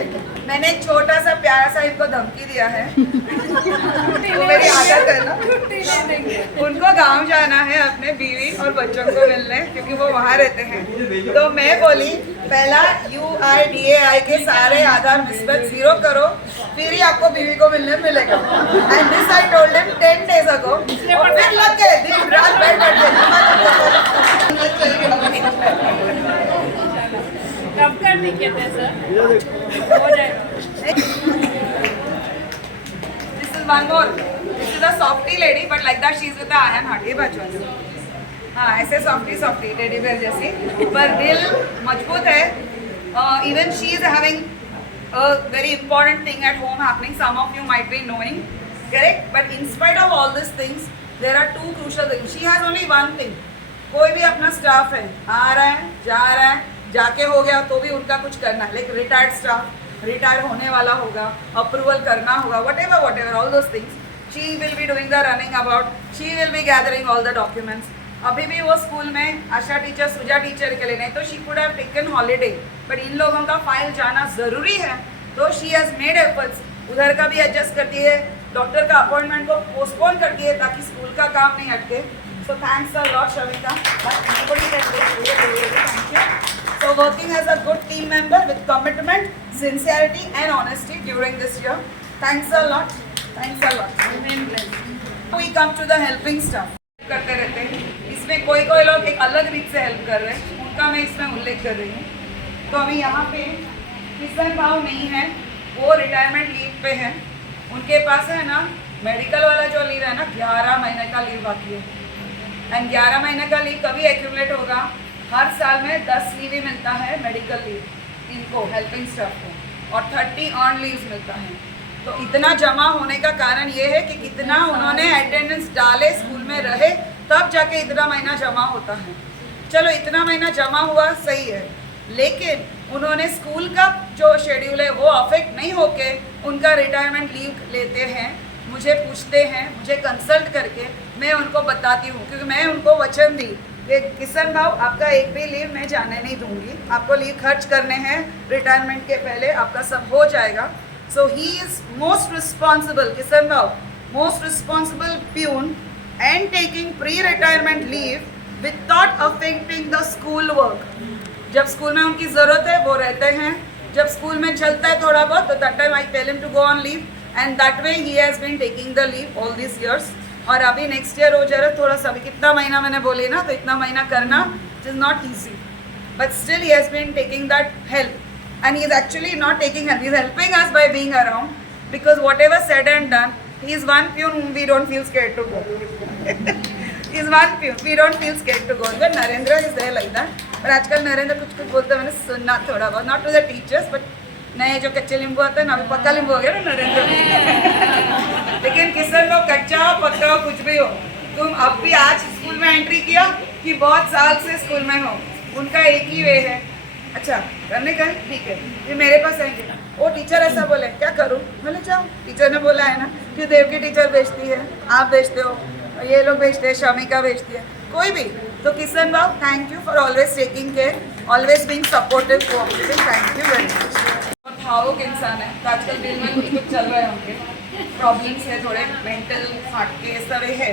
मैंने एक छोटा सा प्यारा सा इनको धमकी दिया है. वो मेरी आदत है ना. उनको गांव जाना है अपने बीवी और बच्चों को मिलने, क्योंकि वो वहाँ रहते हैं. तो मैं बोली पहला UIDAI के सारे आधार निस्बत 0 करो, फिर ही आपको बीवी को मिलने मिलेगा. And this I told him 10 days ago. और फिर लग गए दिन रात बैठ कब करने के थे सर? हो जाएगा. This is one more. This is a softy lady, but like that she is with the iron heart. ये बचवा. हाँ ऐसे softy टेडी बेयर जैसी, पर दिल मजबूत है. Even she is having a very important thing at home happening. Some of you might be knowing, correct? But in spite of all these things, there are 2 crucial things. She has only one thing. कोई भी अपना स्टाफ है, आ रहा है, जा रहा है, जाके हो गया तो भी उनका कुछ करना है. लाइक रिटायर्ड स्टाफ रिटायर होने वाला होगा, अप्रूवल करना होगा, whatever all those things. She will be doing the running about. She will be gathering all the documents. अभी भी वो स्कूल में आशा टीचर, सुजा टीचर के लिए नहीं तो she could have taken holiday, but in लोगों का फाइल जाना ज़रूरी है तो शी हैज़ मेड एफर्ट्स. उधर का भी एडजस्ट करती है, डॉक्टर का अपॉइंटमेंट को पोस्टपोन करती है ताकि स्कूल का काम नहीं अटके. So thanks a lot Shavita. Thank you. So working as a good team member with commitment, sincerity and honesty during this year. Thanks a lot. Thanks a lot. We come to the helping stuff. करते रहते हैं. इसमें कोई लोग एक अलग रीत से हेल्प कर रहे हैं, उनका मैं इसमें उल्लेख कर रही हूँ. तो अभी यहाँ पे किसान भाव नहीं है, वो रिटायरमेंट लीव पे हैं. उनके पास है ना मेडिकल वाला जो लीव है ना 11 महीने का लीव बाकी है, एंड 11 महीने का लीव कभी एक्यूमुलेट होगा, हर साल में 10 लीव ही मिलता है मेडिकल लीव इनको हेल्पिंग स्टाफ को, और 30 अर्न लीव्स मिलता है। तो इतना जमा होने का कारण ये है कि कितना उन्होंने अटेंडेंस डाले, स्कूल में रहे, तब जाके इतना महीना जमा होता है। चलो इतना महीना जमा हुआ सही है, लेकिन उन्होंने स्कूल का जो शेड्यूल है वो अफेक्ट नहीं होके उनका रिटायरमेंट लीव लेते हैं, मुझे पूछते हैं, मुझे कंसल्ट करके मैं उनको बताती हूँ, क्योंकि मैं उनको वचन दी कि किशन भाव आपका एक भी लीव मैं जाने नहीं दूंगी, आपको लीव खर्च करने हैं रिटायरमेंट के पहले, आपका सब हो जाएगा। So he is most responsible, Kishan Bhav most responsible peon and taking pre retirement leave without affecting the school work. जब स्कूल में उनकी ज़रूरत है वो रहते हैं, जब स्कूल में चलता है थोड़ा बहुत तो that time I tell him to go on leave, and that way he has been taking the leave all this years. और अभी नेक्स्ट ईयर हो जा रहा है थोड़ा सा, अभी कितना महीना मैंने बोली ना, तो इतना महीना करना it is not easy, but still he has been taking that help, and he is actually not taking help, he is helping us by being around, because whatever said and done he is one peon whom we don't feel scared to go. He is one peon, we don't feel scared to go. But Narendra is there like that. पर आजकल नरेंद्र कुछ कुछ बोलते हैं, मैंने सुनना थोड़ा बहुत, not to the teachers but नए जो कच्चे नींबू आते हैं ना, अभी पक्का नींबू हो गया ना नरेंद्र। लेकिन किशन को कच्चा हो पक्का हो कुछ भी हो, तुम अब भी आज स्कूल में एंट्री किया कि बहुत साल से स्कूल में हो, उनका एक ही वे है, अच्छा करने का है ठीक है, फिर मेरे पास आएंगे, वो टीचर ऐसा बोले क्या करूँ, बोले जाओ, टीचर ने बोला है ना कि देव की टीचर भेजती है, आप भेजते हो, ये लोग भेजते हैं, शमिका भेजती है, कोई भी। तो किशन भाव thank you for always taking care, always being supportive to all, thank you very much. और भावुक इंसान है, तो आजकल दिल में कुछ कुछ चल रहे हैं, उनके प्रॉब्लम्स है, थोड़े मेंटल हार्ट के सब है,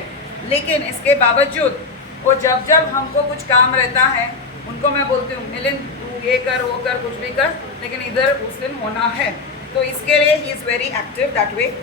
लेकिन इसके बावजूद वो जब जब हमको कुछ काम रहता है उनको मैं बोलती हूँ मिलिंद तू ये कर वो कर कुछ भी कर, लेकिन इधर उस दिन होना है, तो इसके लिए he is very active that way.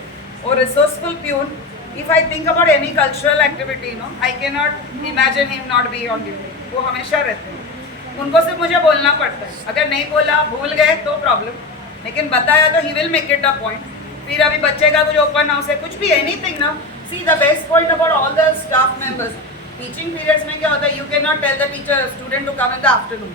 और resourceful peon, if I think about any cultural activity, you know, I cannot imagine him not be on duty. वो हमेशा रहते हैं, उनको सिर्फ मुझे बोलना पड़ता है, अगर नहीं बोला भूल गए तो प्रॉब्लम, लेकिन बताया तो he will make it a point। फिर अभी बच्चे का कुछ ओपन हाउस है, कुछ भी एनीथिंग ना, see the best point about all the staff members, teaching periods में क्या होता है, you can not tell the teacher student to come in the afternoon,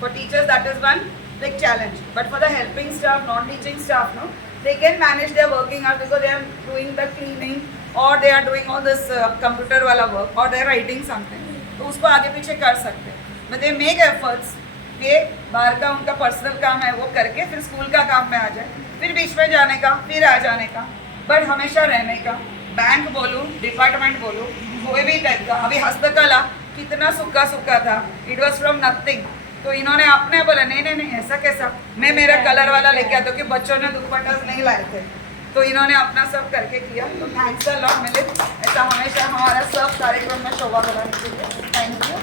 for teachers that is one big challenge, but for the helping staff, non teaching staff, no, they can manage their working hours because they are doing the cleaning or they are doing all this computer वाला work or they are writing something, तो उसको आगे पीछे कर सकते हैं, but they make efforts कि बाहर का उनका पर्सनल काम है वो करके फिर स्कूल का काम में आ जाए, फिर बीच में जाने का, फिर आ जाने का, बट हमेशा रहने का। बैंक बोलूँ, डिपार्टमेंट बोलूँ, कोई भी टाइप का, अभी हस्तकला कितना सूखा सूखा था, इट वॉज फ्रॉम नथिंग, तो इन्होंने अपने बोला नहीं नहीं नहीं ऐसा कैसा, मैं मेरा कलर वाला लेके आता, क्योंकि बच्चों ने दुपट्टा नहीं लाए थे, तो इन्होंने अपना सब करके किया, तो थैंक्स अ लॉट मिलिंद, ऐसा हमेशा हमारा सब कार्यक्रम में शोभा बढ़ाने के लिए थैंक यू।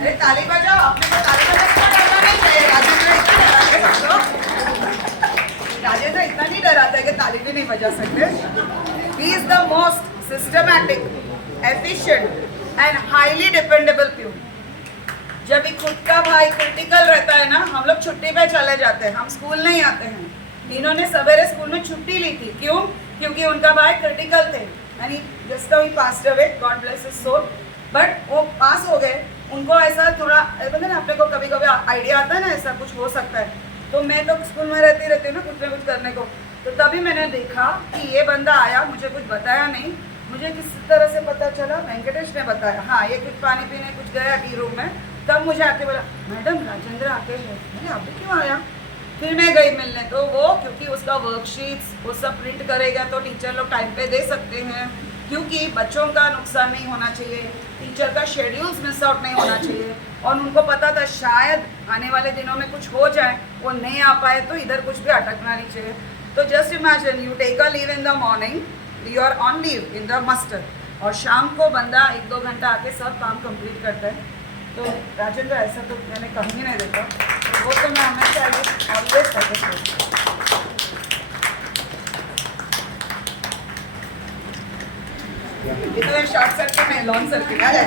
अरे ताली बजाओ, अपने को ताली बजाना नहीं चाहिए, राजेंद्र इतना डराते हैं सबको, राजेंद्र इतना नहीं डराता है कि ताली भी नहीं बजा सकते। He is the most systematic, efficient and highly dependable peon. जब भी खुद का भाई क्रिटिकल रहता है ना, हम लोग छुट्टी पे चले जाते हैं, हम स्कूल नहीं आते हैं। इन्होंने सवेरे स्कूल में छुट्टी ली थी, क्यों? क्योंकि उनका भाई क्रिटिकल थे, यानी just he passed away, God bless his soul, but वो पास हो गए। उनको ऐसा थोड़ा पता ना, अपने को कभी कभी आइडिया आता है ना ऐसा कुछ हो सकता है, तो मैं तो स्कूल में रहती हूँ ना कुछ ना कुछ करने को, तो तभी मैंने देखा कि ये बंदा आया, मुझे कुछ बताया नहीं, मुझे किस तरह से पता चला, वेंकटेश ने बताया, हाँ ये कुछ पानी पीने कुछ गया टी रूम में, तब मुझे आके बोला मैडम राजेंद्र आके हैं, अरे आप क्यों आया? फिर मैं गई मिलने, तो वो क्योंकि उसका वर्कशीट्स वो सब प्रिंट करेगा तो टीचर लोग टाइम पे दे सकते हैं, क्योंकि बच्चों का नुकसान नहीं होना चाहिए, टीचर का शेड्यूल्स मिस आउट नहीं होना चाहिए, और उनको पता था शायद आने वाले दिनों में कुछ हो जाए, वो नहीं आ पाए तो इधर कुछ भी अटकना नहीं चाहिए। तो just imagine you take a leave in the morning, you are on leave in the muster, और शाम को बंदा 1-2 घंटा आके सब काम कंप्लीट करता है। तो राजेंद्र ऐसा तो मैंने कहीं नहीं देखा, तो वो तो मैं हमेशा ऑलवेज सजेस्ट ये तो शॉर्ट सर्किट में लॉन्ग सर्किट आ जाए।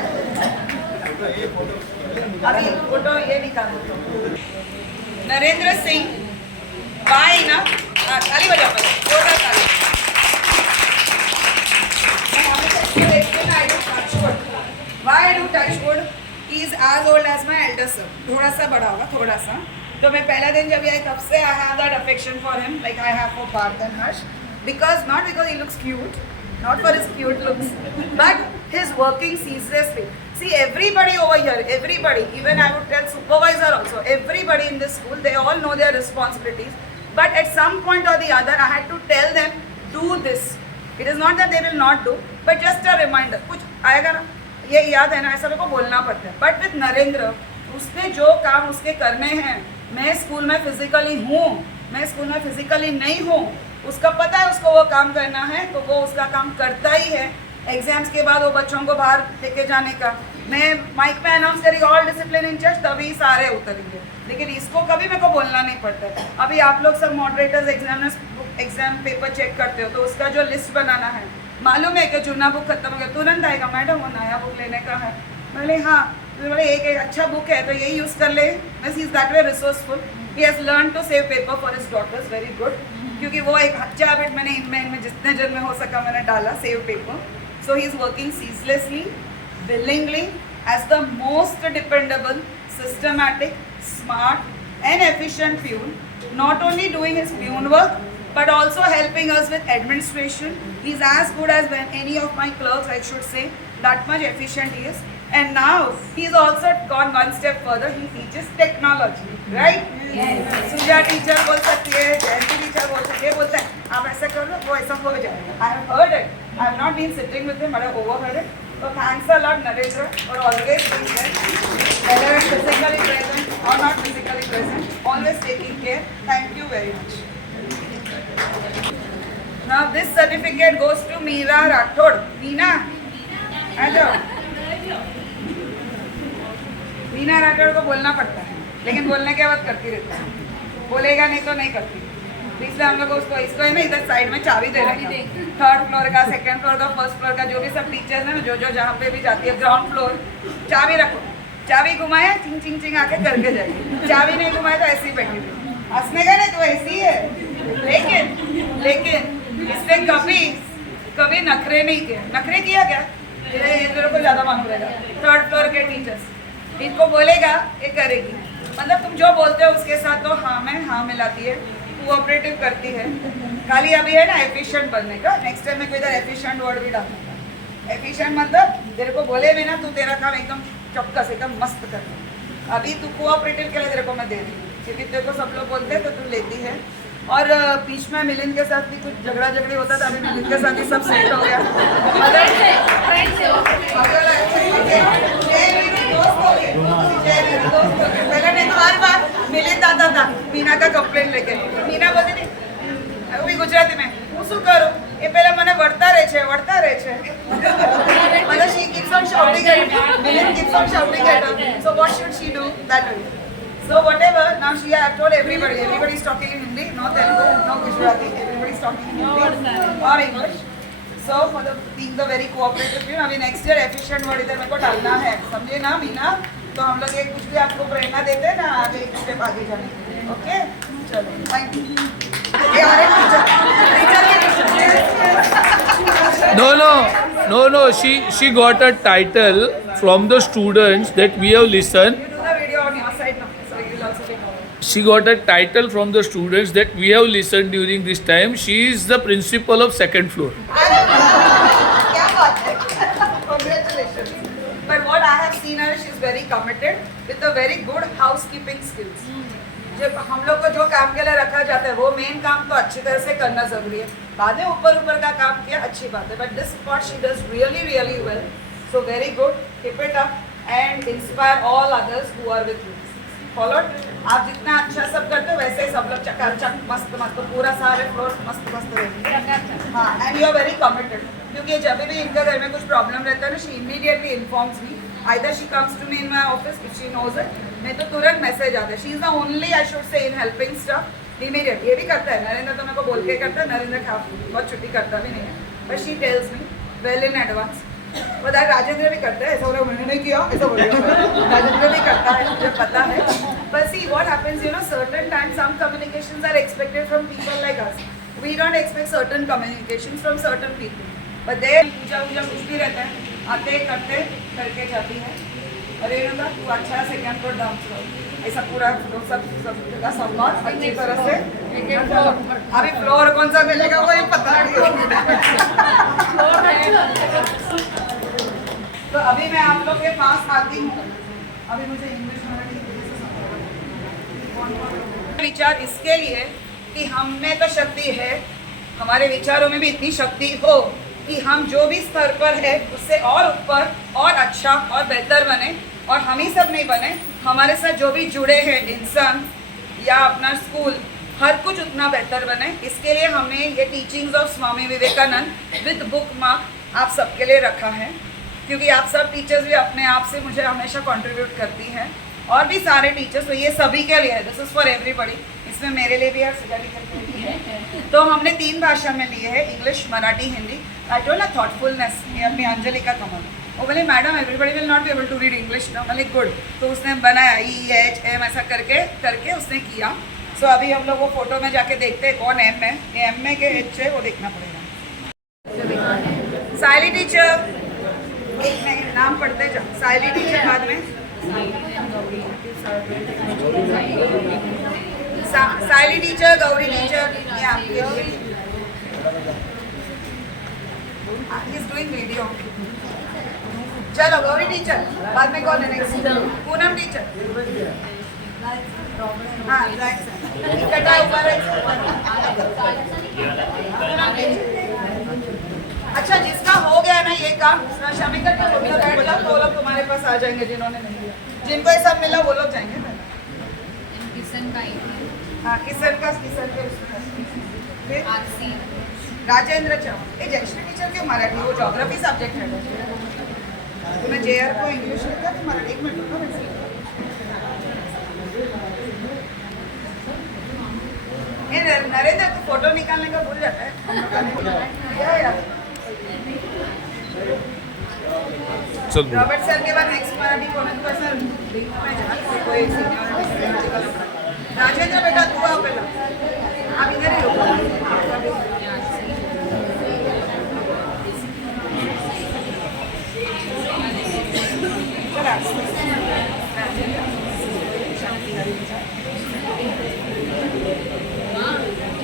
अभी फोटो ये निकालो, नरेंद्र सिंह, why ना ताली बजाओ पहले, जोरदार ताली। Why I do touch wood? He is as old as my elder son. थोड़ा सा बड़ा होगा, थोड़ा सा। तो मैं पहला दिन जब ये तब से I have that affection for him, like I have for Parth and Harsh, because not because he looks cute, not for his cute looks, but his working ceaselessly. See, everybody over here, everybody, even I would tell supervisor also, everybody in this school, they all know their responsibilities. But at some point or the other, I had to tell them, do this. It is not that they will not do, but just a reminder. कुछ आएगा ना, ये याद है ना, ऐसा मेरे को बोलना पड़ता है. But with नरेंद्र, उसने जो काम उसके करने हैं, मैं स्कूल में फिजिकली हूँ, मैं स्कूल में फिजिकली नहीं हूँ, उसका पता है उसको वो काम करना है, तो वो उसका काम करता ही है. एग्जाम्स के बाद वो बच्चों को बाहर लेके जाने का, मैं माइक पे अनाउंस करेंगे ऑल डिसिप्लिन इन चर्च, तभी सारे उतरेंगे. लेकिन इसको कभी मेरे को बोलना नहीं पड़ता है. अभी आप लोग सब मॉडरेटर्स एग्जाम पेपर चेक करते हो, तो उसका जो लिस्ट बनाना है, मालूम है कि चुना बुक खत्म हो गया, तुरंत आएगा मैडम वो नया बुक लेने का है. बोले हाँ, तो बोले एक अच्छा बुक है तो यही यूज़ कर ले. बस he is that way resourceful. He has learn to save paper for his daughters, very good. क्योंकि वो एक अच्छा हैबिट मैंने इनमें जितने जन में हो सका मैंने डाला, save paper. So he is working ceaselessly, willingly, as the most dependable, systematic, smart and efficient peon. Not only doing his peon work, but also helping us with administration. He is as good as when any of my clerks, I should say. That much efficient he is. And now he is also gone one step further. He teaches technology, right? Yes. Suja teacher बोल सकती है, जयंती teacher बोल सकती है, बोलता है आप ऐसा कर लो, वो ऐसा हो जाएगा. I have heard it. I have not been sitting with him, but I have overheard it. So thanks a lot, Narendra, for always being there, whether physically present or not physically present, always taking care. Thank you very much. Now this certificate goes to Meera Rathod. Meena, hello. Meena राठौड़ को बोलना पड़ता है, लेकिन बोलने के बाद करती रहती है. बोलेगा नहीं तो नहीं करती. इसलिए हम लोग उसको इसको है ना इधर साइड में चाबी दे रहे हैं. 3rd फ्लोर का, 2nd फ्लोर का, 1st फ्लोर का, जो भी सब टीचर्स हैं ना, जो जो जहाँ पे भी जाती है, ग्राउंड फ्लोर, चाबी रखो. चाबी घुमाया, चिंग चिंग चिंग आके करके जाएगी. चाबी नहीं घुमाया तो ऐसी बैठी थी. हंसने का नहीं तो ऐसी है. लेकिन इसने कभी नखरे नहीं किए. नखरे किया क्या, ये को ज़्यादा मालूम रहेगा. 3rd फ्लोर के टीचर्स, इनको बोलेगा ये करेगी. मतलब तुम जो बोलते हो उसके साथ तो हाँ में हाँ मिलाती है, कोऑपरेटिव करती है. खाली अभी है ना एफिशिएंट बनने का. नेक्स्ट टाइम में कोई इधर एफिशिएंट वर्ड भी डालूंगा. एफिशिएंट मतलब तेरे को बोले भी ना, तू तेरा काम एकदम चौकस एकदम मस्त कर. अभी तू कोऑपरेटिव के लिए तेरे को मैं दे रही हूँ, क्योंकि तेरे को सब लोग बोलते हैं तो तू लेती है. और बीच में मिलिंद के साथ भी कुछ झगड़ा झगड़ी होता था, अभी मिलिंद के साथ ही सब सेट हो गया. पहले नहीं तो हर बार मिलिंद आता था मीना का कंप्लेंट लेके. मीना बोलती थी अभी गुजराती में, હું શું કરું, એ પેલા મને વળતા રહે છે. मतलब she keeps on shouting at me. Milinda keeps on shouting at her. So what should she do? That way. So whatever, now she have told everybody is talking in Hindi, no Telugu, no Gujarati, everybody is talking in Hindi or English. So for the being the very cooperative, अभी next year efficient word इधर मेरे को डालना है, समझे ना मीना? तो हम लोग एक कुछ भी आपको प्रेरणा देते हैं ना, आगे एक स्टेप आगे जाने के लिए. ओके, चलो, thank you. No. She got a title from the students that we have listened. You do the video on your side now, so you will also be covered. She got a title from the students that we have listened during this time. She is the principal of 2nd floor. क्या बात है? Congratulations. But what I have seen her, she is very committed with a very good housekeeping skills. जब हम लोग को जो काम के लिए रखा जाता है, वो मेन काम तो अच्छी तरह से करना जरूरी है. बाद में ऊपर का काम किया, अच्छी बात है. But this what she does really well. So very good. Keep it up and inspire all others who are with you. Followed. आप जितना अच्छा सब करते हो वैसे ही सब लोग चकाचक मस्त तो पूरा सारे फ्लोर मस्त रहेंगे. हाँ, and you are very committed. क्योंकि जब भी इनका घर में कुछ प्रॉब्लम रहता है ना, she immediately informs me. Either she comes to me in my office if she knows it, नहीं तो तुरंत मैसेज आता है. She is the only I should say in helping stuff immediate. ये भी करता है नरेंद्र, तो मेरे को बोल के करता है. नरेंद्र बहुत छुट्टी करता भी नहीं है, but she tells me well in advance. Rajendra भी करता है. ऐसा बोला मैंने नहीं किया, ऐसा बोल राजेंद्र भी करता है, मुझे पता है. But see, what happens, you know, certain times some communications are expected from people like us. We don't expect certain communications from certain people. But they पूजा कुछ भी रहता है, आते करते करके जाती है. अरे ना तू अच्छा सेकंड फ्लोर डाउन फ्लोर ऐसा पूरा सब जगह संवाद अच्छी तरह से. अभी फ्लोर कौन सा मिलेगा वही पता नहीं. तो अभी मैं आप लोग के पास आती हूँ. अभी मुझे इंग्लिश विचार इसके लिए कि हम में तो शक्ति है, हमारे विचारों में भी इतनी शक्ति हो कि हम जो भी स्तर पर है उससे और ऊपर और अच्छा और बेहतर बने. और हम ही सब नहीं बने, हमारे साथ जो भी जुड़े हैं इंसान या अपना स्कूल, हर कुछ उतना बेहतर बने. इसके लिए हमने ये teachings of Swami Vivekananda with bookmark आप सबके लिए रखा है, क्योंकि आप सब टीचर्स भी अपने आप से मुझे हमेशा कंट्रीब्यूट करती हैं और भी सारे टीचर्स. तो ये सभी के लिए है, दिस इज़ फॉर एवरीबडी. इसमें मेरे लिए भी है, सजा टीचर के लिए भी है. तो हमने 3 भाषा में लिए है, English, Marathi, Hindi. I told ना थॉटफुलनेस, ये अपनी अंजलि का कमल. वो बोले madam everybody will not be able to read English ना. मैंने गुड. तो उसने बनाया EHM ऐसा करके उसने किया. सो अभी हम लोग वो फोटो में जाके देखते हैं कौन एम है. ये एम में के H है, वो देखना पड़ेगा. सायली टीचर, एक नहीं नाम पढ़ते जाओ. सायली टीचर बाद में. सायली टीचर, गौरी टीचर, ये आपके. He is doing video. चलो गौरी टीचर, बाद में कौन है नेक्स्ट? पूनम टीचर. हाँ राइट सर, इकट्ठा ऊपर है. अच्छा, जिसका हो गया ना ये काम, शामी करके वो लोग बैठ जाओ, तो वो लोग तुम्हारे पास आ जाएंगे. जिन्होंने नहीं लिया, जिनको ये सब मिला वो लोग जाएंगे. हाँ किशन के फिर राजेंद्र चौहान. ये जयश्री टीचर क्यों मराठी? वो ज्योग्राफी सब्जेक्ट है. तो मैं JR को इंग्लिश लिखा तो मराठी. 1 मिनट रुको. ये नरेंद्र तो फोटो निकालने का भूल जाता है. रॉबर्ट सर के बाद नेक्स्ट मराठी कौन है? सर कोई सीनियर. राजेंद्र बेटा तू आओ पहला. आप इधर ही रुको.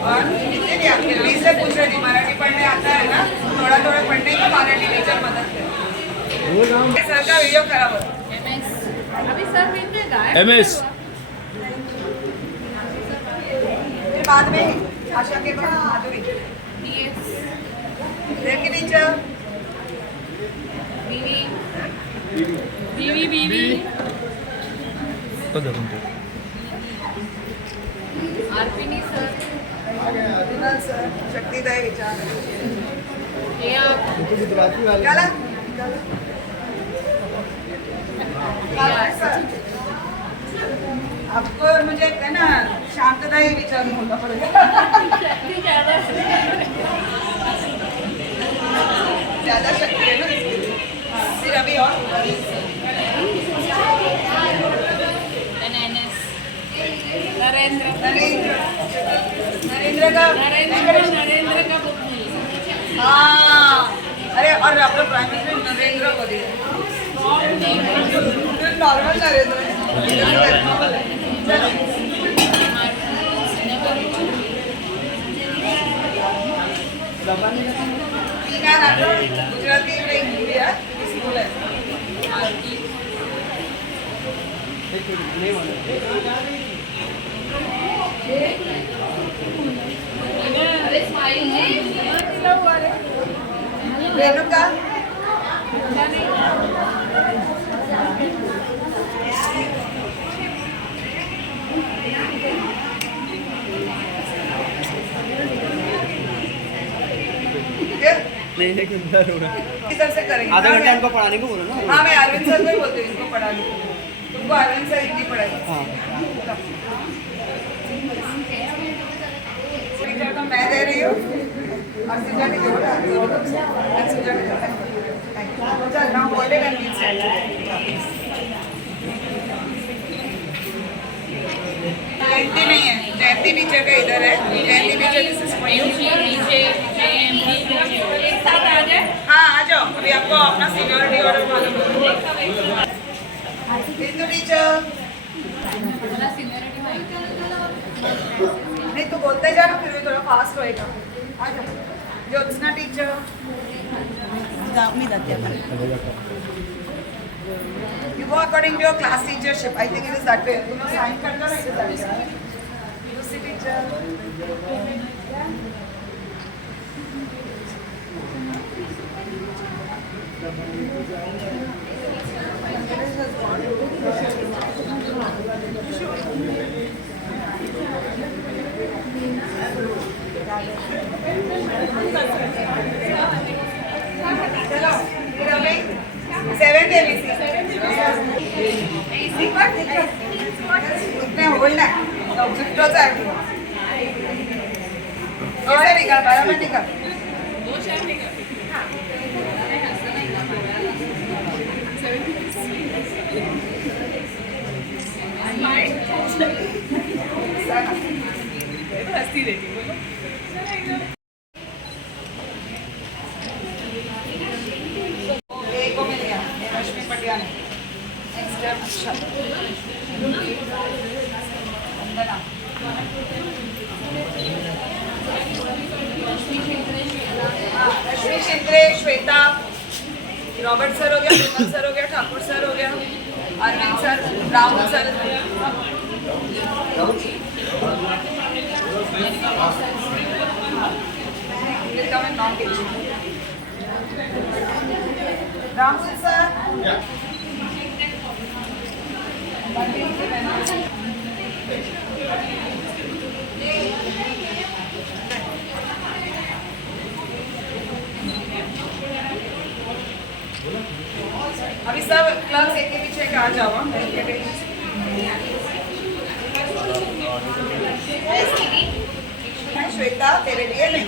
और कितने भी आपके लिए से पूछ रहे थे मराठी पढ़ने आता है ना, थोड़ा थोड़ा पढ़ने को मराठी टीचर मदद करे. सर का वीडियो खराब होता. अभी सर भेजेगा MS. फिर बाद में आशा के बाद माधुरी. की टीचर बीवी आरपीनी सर, विमल सर, शक्तिदाय विचार. ये आप निकाला सर. आपको मुझे है ना शांतदायी विचार बोलना पड़ेगा. ज़्यादा शक्ति है ना. फिर अभी और नरेंद्र का नरेंद्र का बुक मिल. हाँ. अरे और अपना प्राइम मिनिस्टर नरेंद्र मोदी नॉर्मल नरेंद्र है. चलो टीना राठौड़ गुजराती में हिंदी है स्कूल है. रेणुका नहीं क्यों डर हो रहा है. किधर से करेंगे? आधा घंटा इनको पढ़ाने को बोलो ना. हाँ मैं अरविंद सर को ही बोलती हूँ इनको पढ़ाने को. तुमको अरविंद सर हिंदी पढ़ाएगी. हाँ टीचर तो मैं दे रही हूँ और सुजा की जोड़ा. चल नाउ बोलेगा. जयंती नहीं है, जयंती टीचर का इधर है, Jayanti teacher this is for you. नीचे एक साथ आ जाए। हाँ आ जाओ, अभी आपको अपना सीनियरिटी ऑर्डर मालूम है। बिंदु टीचर मला सिनियरिटी माहिती नहीं तो बोलते जाना, फिर भी थोड़ा फास्ट होएगा। आ जाओ ज्योत्सना टीचर, मी जाते आपण you go according to your class teachership. I think it is that way. You know, sign करना है that way. Lucy teacher. चलो, फिर अभी 7th ABC. इतने होल्ड है, तो जिप्टोच आहे. ऐसे निकाल, बराबर निकाल. हस्ती रहती बोलो एक को मिल गया, रश्मि पटिया ने. नेक्स्ट अच्छा. वंदना. हाँ, रश्मि शिंदे, श्वेता, रॉबर्ट सर हो गया, विमल सर हो गया, ठाकुर सर हो गया, Arvind sir, Rahul sir. Will come and non-teaching. Rahul sir. अभी सब क्लास एक के पीछे एक आ जाओ. श्वेता तेरे लिए नहीं.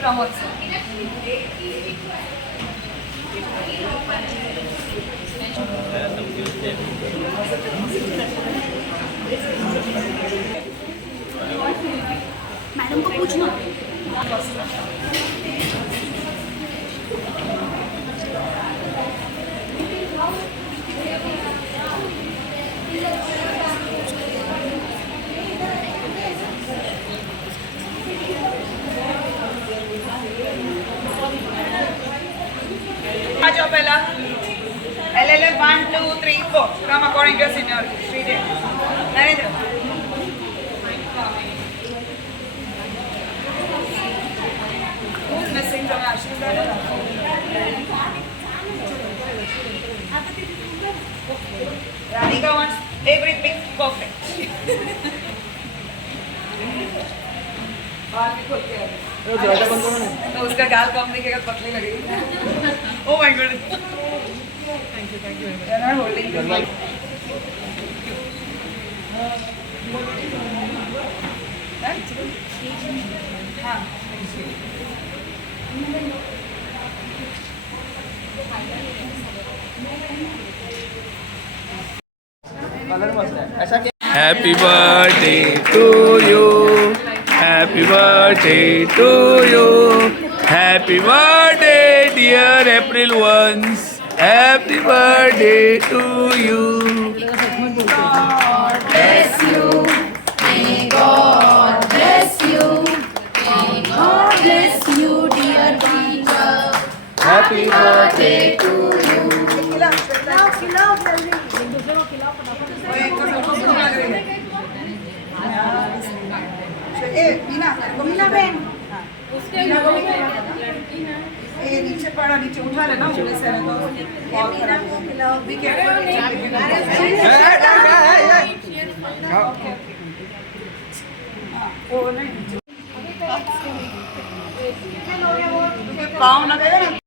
प्रमोद सर. मैडम को पूछना. आ जाओ पहला. LLF 1, 2, 3, 4. Come according to your seniority. Sridhar. Narendra. Who's missing from Ashish? Radhika wants everything perfect. बाल भी खोल के आ गए. तो उसका गाल कम दिखेगा, पतली लगेगी. Oh my god. Thank you very much. You're not holding the mic. हाँ. कलर मस्त आहे. ऐसा क्या Happy birthday to you. Happy birthday to you. Happy birthday, dear April ones. Happy birthday to you. Bless you. May God bless you. May God bless you, dear teacher. Happy birthday to you. खिलाओ, श्वेता. खिलाओ जल्दी. वो एक को सबको भूख लग रही है. ए मीना, तेरे को मीना बहन. उसके ये नीचे पड़ा, नीचे उठा लेना पूरे से. तो और खिलाओ. Be careful. वो नहीं. पाँव ना गए ना.